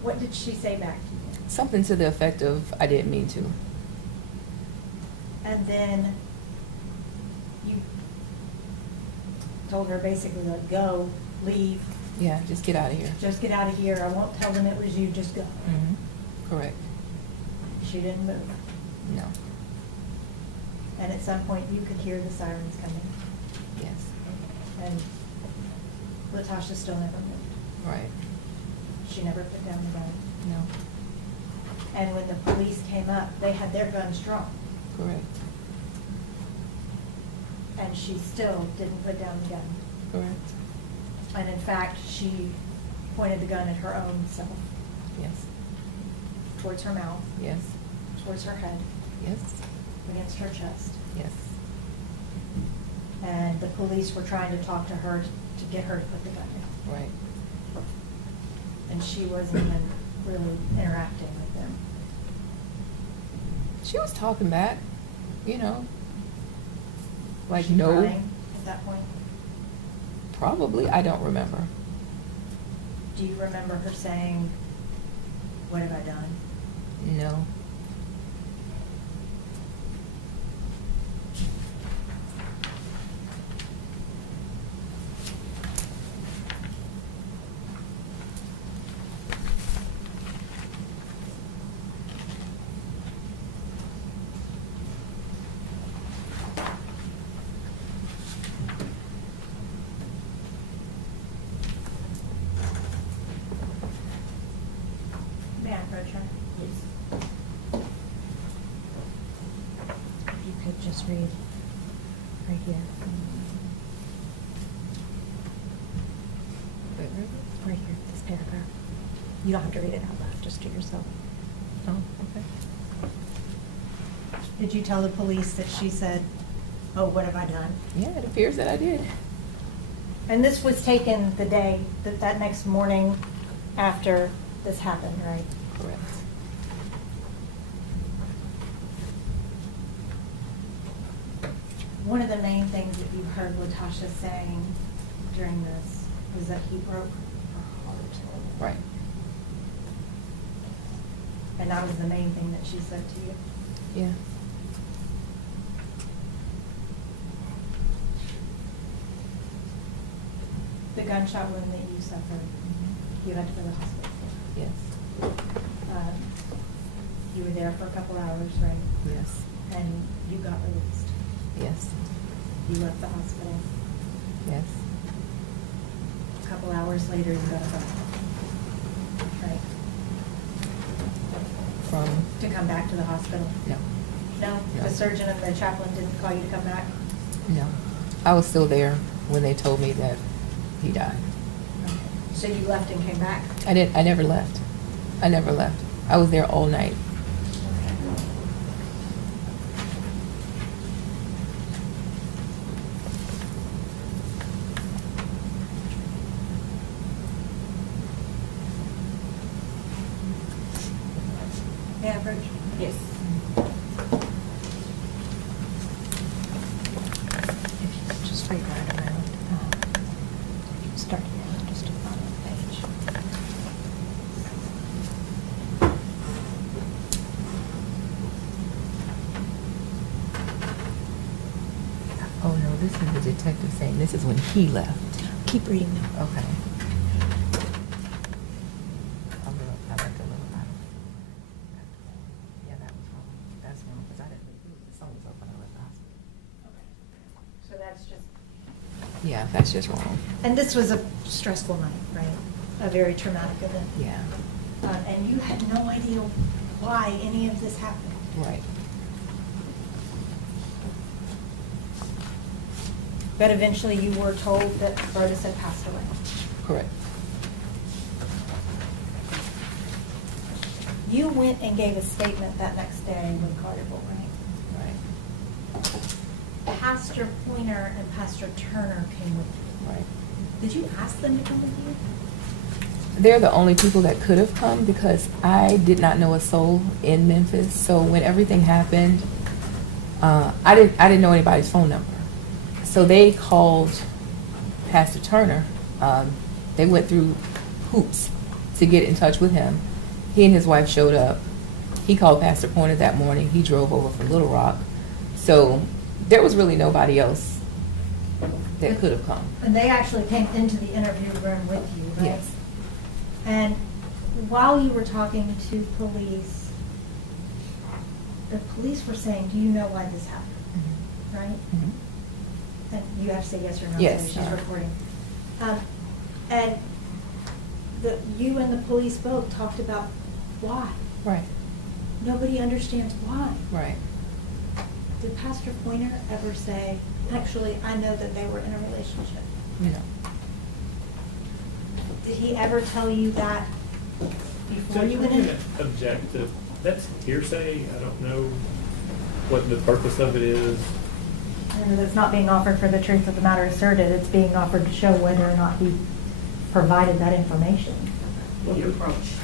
What did she say back to you? Something to the effect of, I didn't mean to. And then you told her basically, like, go, leave, Yeah, just get out of here. just get out of here. I won't tell them it was you, just go. Mm-hmm. Correct. She didn't move. No. And at some point, you could hear the sirens coming. Yes. And Latasha still never moved. Right. She never put down the gun. No. And when the police came up, they had their guns drawn. Correct. And she still didn't put down the gun. Correct. And in fact, she pointed the gun at her own self, Yes. towards her mouth, Yes. towards her head, Yes. against her chest. Yes. And the police were trying to talk to her to get her to put the gun down. Right. And she wasn't even really interacting with them. She was talking back, you know. Like, Was she no. crying at that point? Probably. I don't remember. Do you remember her saying, "What have I done"? No. May I approach her? If you could just read right here. Right here, this paragraph. You don't have to read it out loud, just to yourself. Oh, okay. Did you tell the police that she said, "Oh, what have I done"? Yeah, it appears that I did. And this was taken the day, that next morning after this happened, right? Correct. One of the main things that you heard Latasha saying during this was that he broke her heart. Right. And that was the main thing that she said to you. Yeah. The gunshot wound that you suffered, you had to go to the hospital for. Yes. You were there for a couple hours, right? Yes. And you got released. Yes. You left the hospital. Yes. A couple hours later, you got a phone call. Right? From? To come back to the hospital. No. No? No. The surgeon and the chaplain didn't call you to come back? No. I was still there when they told me that he died. Okay. So you left and came back? I never left. I never left. I was there all night. Yeah, Bridge? Yes. If you could just read right around, start here, just to the bottom of the page. the detective saying this is when he left. Keep reading them. Okay. I like a little out. Yeah, that was wrong. That's wrong, because I didn't leave. The song was up when I left the hospital. So that's just. Yeah, that's just wrong. And this was a stressful night, right? A very traumatic event. Yeah, And you had no idea why any of this happened. right. But eventually you were told that Brodes had passed away. Correct. You went and gave a statement that next day with Collierville, right? Right. Pastor Pointer and Pastor Turner came with you. Right. Did you ask them to come with you? They're the only people that could have come because I did not know a soul in Memphis. So when everything happened, I didn't know anybody's phone number. So they called Pastor Turner. They went through hoops to get in touch with him. He and his wife showed up. He called Pastor Pointer that morning. He drove over from Little Rock. So there was really nobody else that could have come. And they actually came into the interview room with you, right? Yes. And while you were talking to police, the police were saying, do you know why this happened? Mm-hmm. Right? Mhm. And you have to say yes or no. Yes. So she's recording. And you and the police both talked about why. Right. Nobody understands why. Right. Did Pastor Pointer ever say, actually, I know that they were in a relationship? No. Did he ever tell you that before you went in? Object to, that's hearsay. I don't know what the purpose of it is. And it's not being offered for the truth of the matter asserted. It's being offered to show whether or not he provided that information. The approach.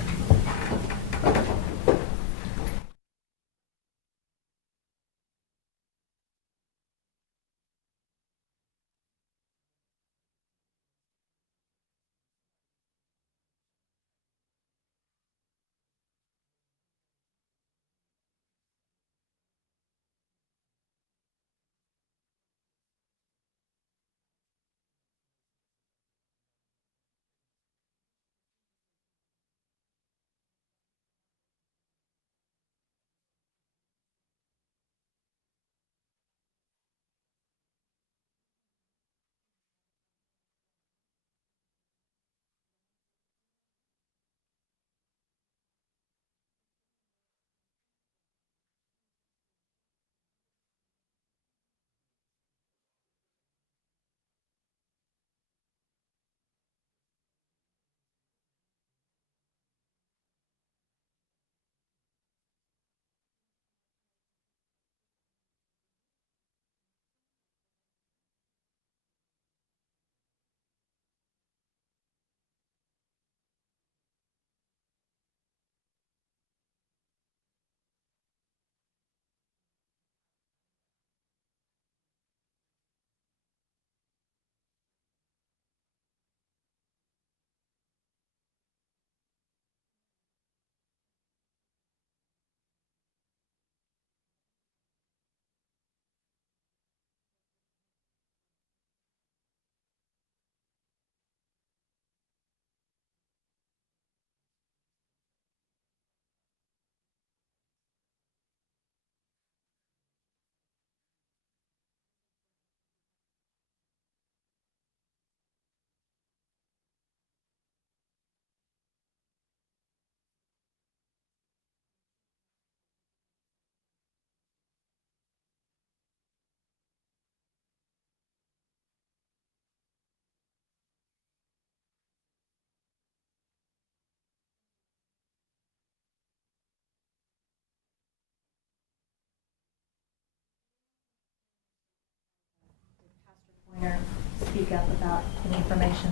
Pointer speak up about any information?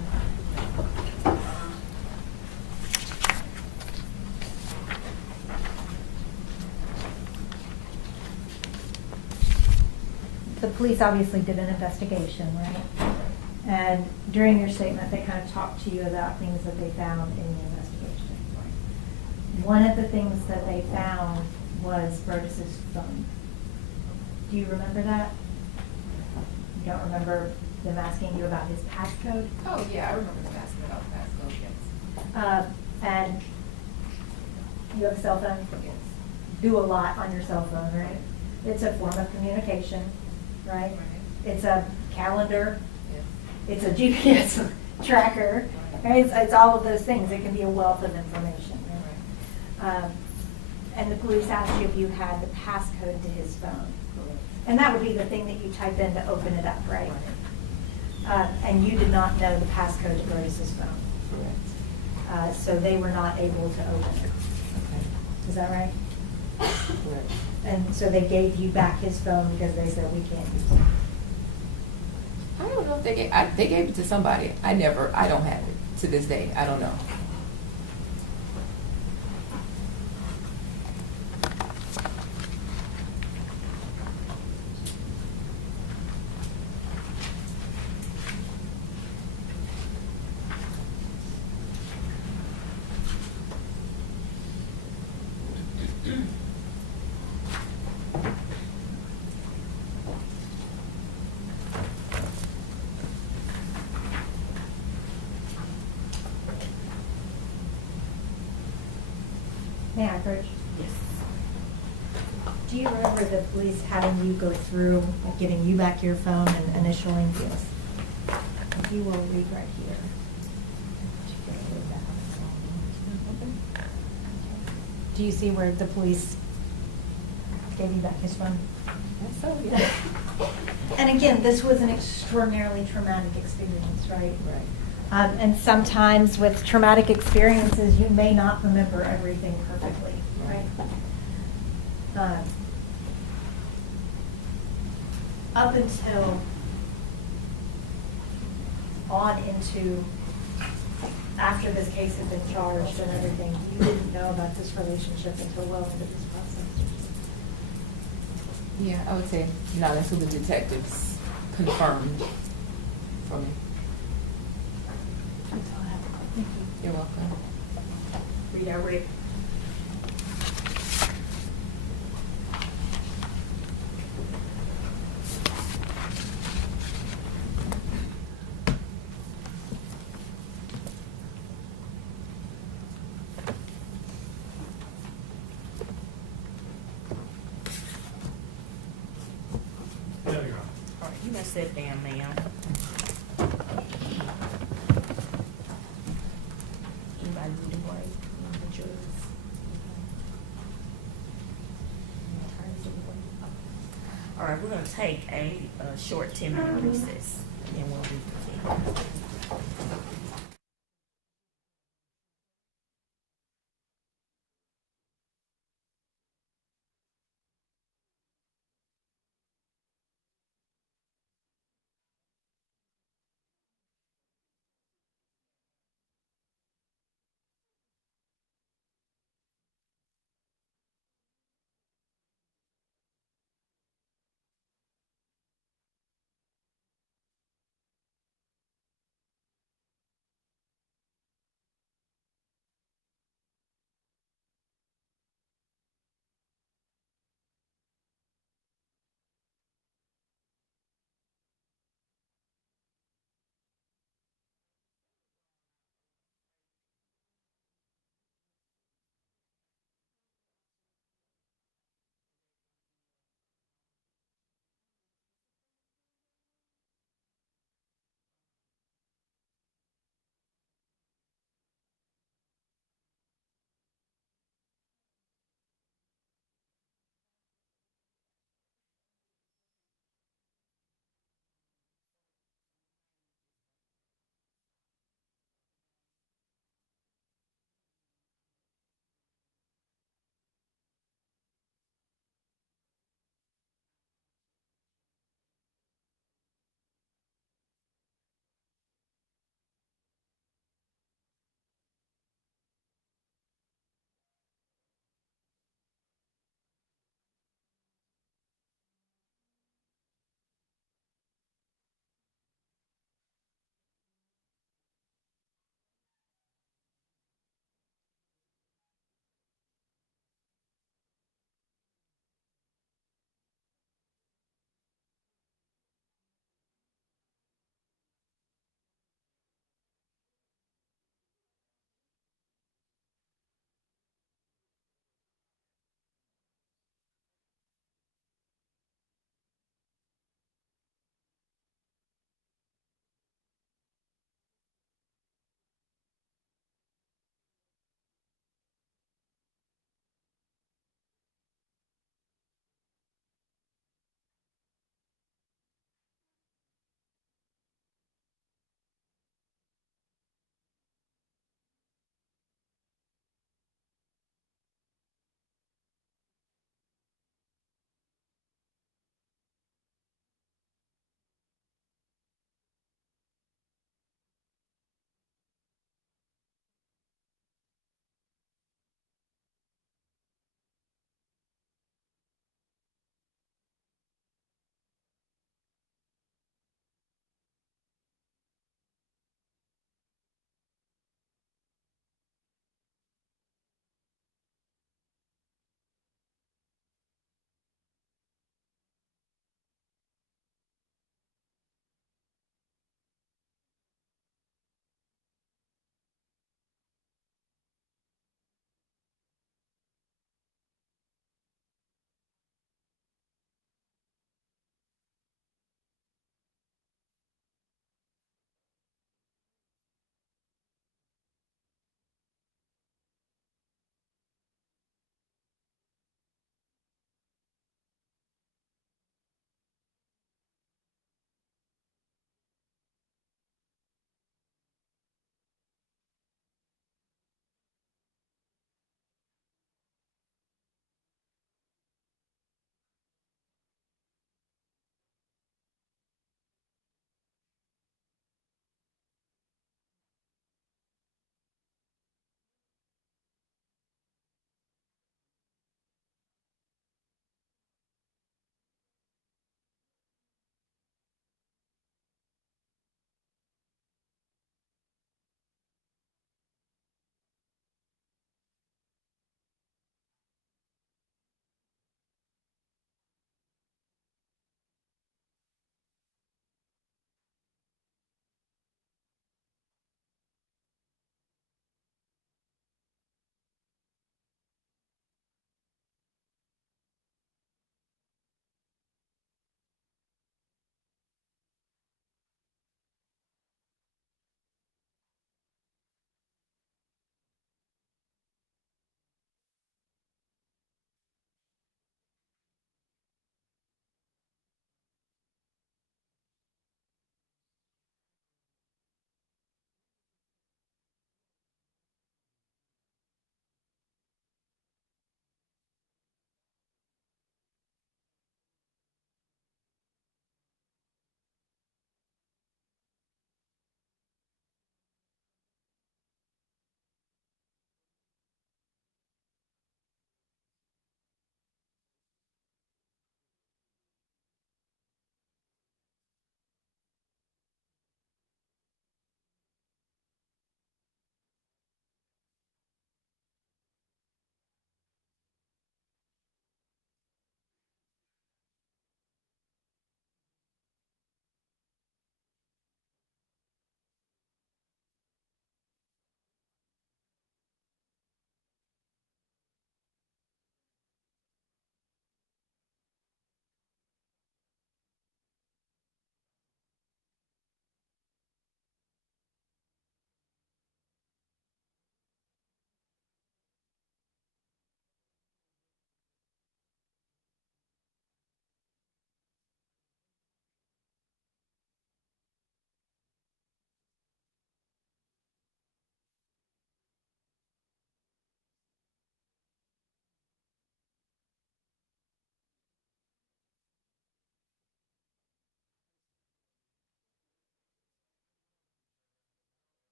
The police obviously did an investigation, right? And during your statement, they kind of talked to you about things that they found in the investigation. One of the things that they found was Brodes' phone. Do you remember that? don't remember them asking you about his passcode. Oh, yeah, I remember them asking about the passcode, yes. And you have a cell phone? Yes. Do a lot on your cell phone, right? It's a form of communication, right? Right. It's a calendar, Yes. it's a GPS tracker, right? It's all of those things. It can be a wealth of information. Right? And the police asked you if you had the passcode to his phone. And that would be the thing that you type in to open it up, right? And you did not know the passcode to Brodes' phone. Correct. So they were not able to open it. Okay. Is that right? Correct. And so they gave you back his phone because they said, we can't use it. I don't know if they gave it to somebody. I don't have it to this day. I don't know. May I approach? Yes. Do you remember the police having you go through, like, giving you back your phone and initialing this? If you will read right here. Do you see where the police gave you back his phone? That's so, yeah. And again, this was an extraordinarily traumatic experience, right? Right. And sometimes with traumatic experiences, you may not remember everything perfectly, right? Up until on into after this case had been charged and everything, you didn't know about this relationship until well into this process. Yeah, I would say not until the detectives confirmed for me. That's all I have. Thank you. You're welcome. Read our rep. No, Your Honor. All right, you may sit down, ma'am. Anybody need a break? The jurors? All right, we're gonna take a short 10-minute recess, and then we'll reconvene.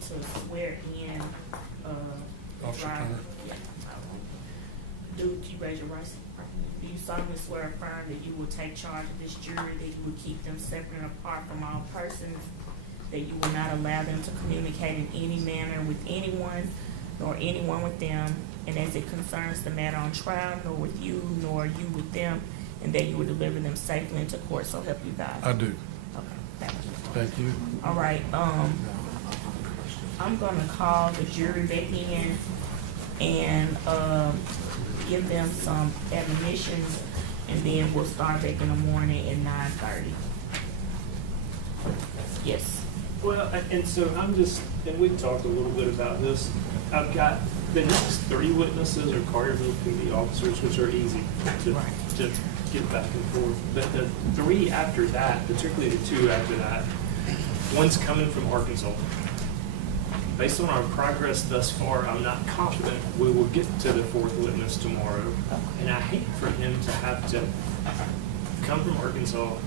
to swear in, Officer driver. Turner. Yeah. Do you raise your right? Do you solemnly swear or affirm that you will take charge of this jury, that you will keep them separate and apart from all persons, that you will not allow them to communicate in any manner with anyone, nor anyone with them, and as it concerns the matter on trial, nor with you, nor you with them, and that you will deliver them safely into court, so help you God? I do. Okay, thank you. Thank you. All right, I'm gonna call the jury back in and, give them some admonitions, and then we'll start back in the morning at 9:30. Yes. Well, and so I'm just, and we talked a little bit about this. I've got the next 3 witnesses are Collierville PD officers, which are easy to get back and forth. But the 3 after that, particularly the 2 after that, one's coming from Arkansas. Based on our progress thus far, I'm not confident we will get to the 4th witness tomorrow. And I hate for him to have to come from Arkansas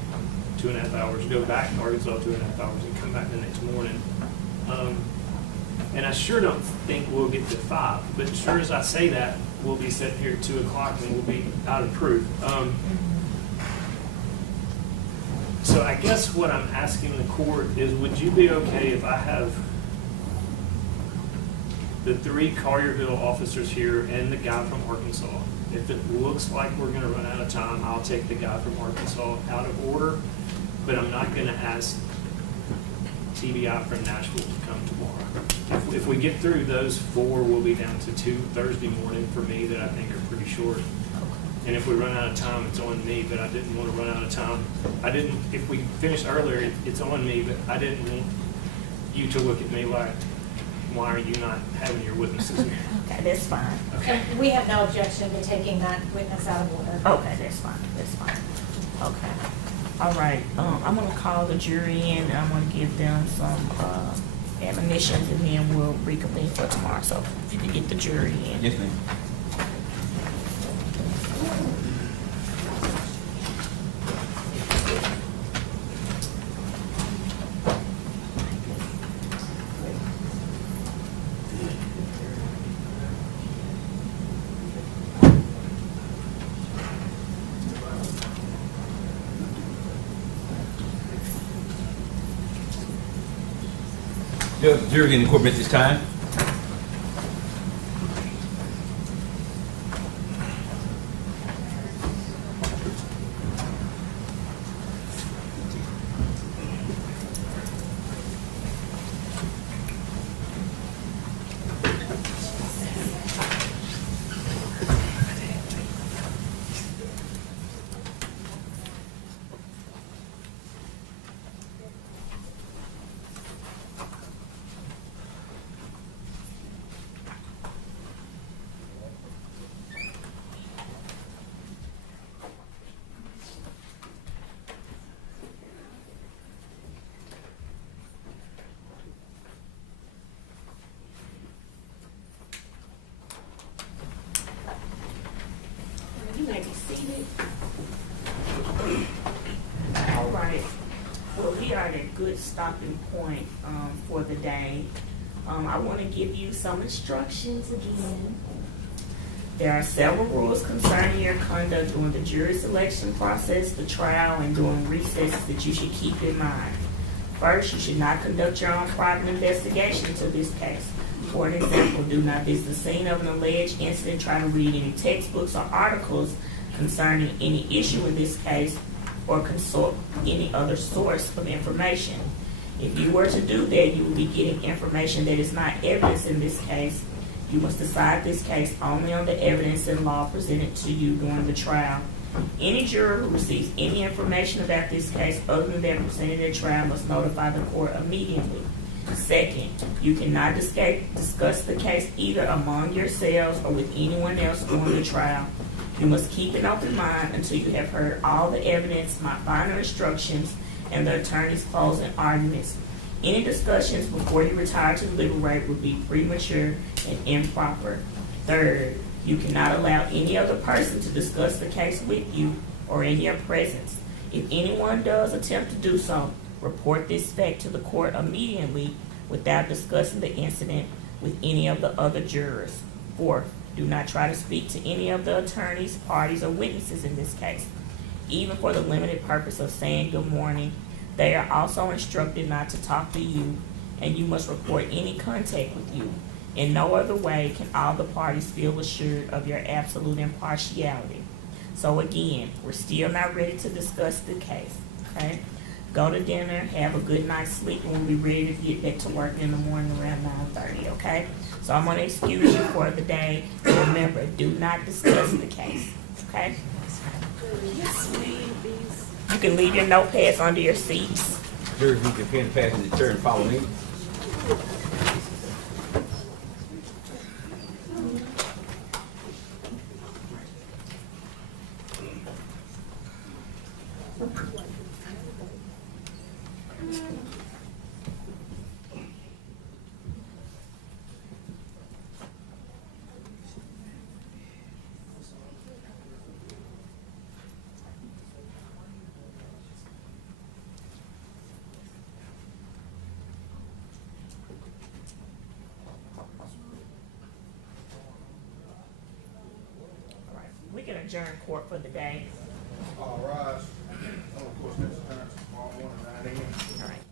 2.5 hours, go back to Arkansas 2.5 hours, and come back the next morning. And I sure don't think we'll get to 5, but sure as I say that, we'll be sitting here at 2 o'clock and we'll be out of proof. So I guess what I'm asking the court is, would you be okay if I have the 3 Collierville officers here and the guy from Arkansas? If it looks like we're gonna run out of time, I'll take the guy from Arkansas out of order, but I'm not gonna ask TBI from Nashville to come tomorrow. If we get through those 4, we'll be down to 2 Thursday morning for me that I think are pretty short. And if we run out of time, it's on me, but I didn't want to run out of time. If we finish earlier, it's on me, but I didn't want you to look at me like, why are you not having your witnesses here? Okay, that's fine. Okay. And we have no objection to taking that witness out of order. Okay, that's fine, that's fine. Okay. All right, I'm gonna call the jury in, and I'm gonna give them some, admonitions, and then we'll reconvene for tomorrow, so if you can get the jury in. Yes, ma'am. Jury in the court at this time. You may be seated. All right. Well, we are at a good stopping point for the day. I want to give you some instructions again. There are several rules concerning your conduct during the jury selection process, the trial, and during recesses that you should keep in mind. First, you should not conduct your own private investigation into this case. For an example, do not visit the scene of an alleged incident, try to read any textbooks or articles concerning any issue in this case, or consult any other source of information. If you were to do that, you will be getting information that is not evidence in this case. You must decide this case only on the evidence and law presented to you during the trial. Any juror who receives any information about this case other than that presented at trial must notify the court immediately. Second, you cannot discuss the case either among yourselves or with anyone else during the trial. You must keep an open mind until you have heard all the evidence, my final instructions, and the attorney's closing arguments. Any discussions before you retire to deliberate would be premature and improper. Third, you cannot allow any other person to discuss the case with you or in your presence. If anyone does attempt to do so, report this fact to the court immediately without discussing the incident with any of the other jurors. Fourth, do not try to speak to any of the attorneys, parties, or witnesses in this case, even for the limited purpose of saying good morning. They are also instructed not to talk to you, and you must report any contact with you. In no other way can all the parties feel assured of your absolute impartiality. So again, we're still not ready to discuss the case, okay? Go to dinner, have a good night's sleep, and we'll be ready to get back to work in the morning around 9:30, okay? So I'm gonna excuse you for the day, and remember, do not discuss the case, okay? You can leave your notepads under your seats. Jurors, you can pen, pass in the chair and follow me. All right, we can adjourn court for the day. All rise. Of course, next time tomorrow morning, 9 a.m. All right.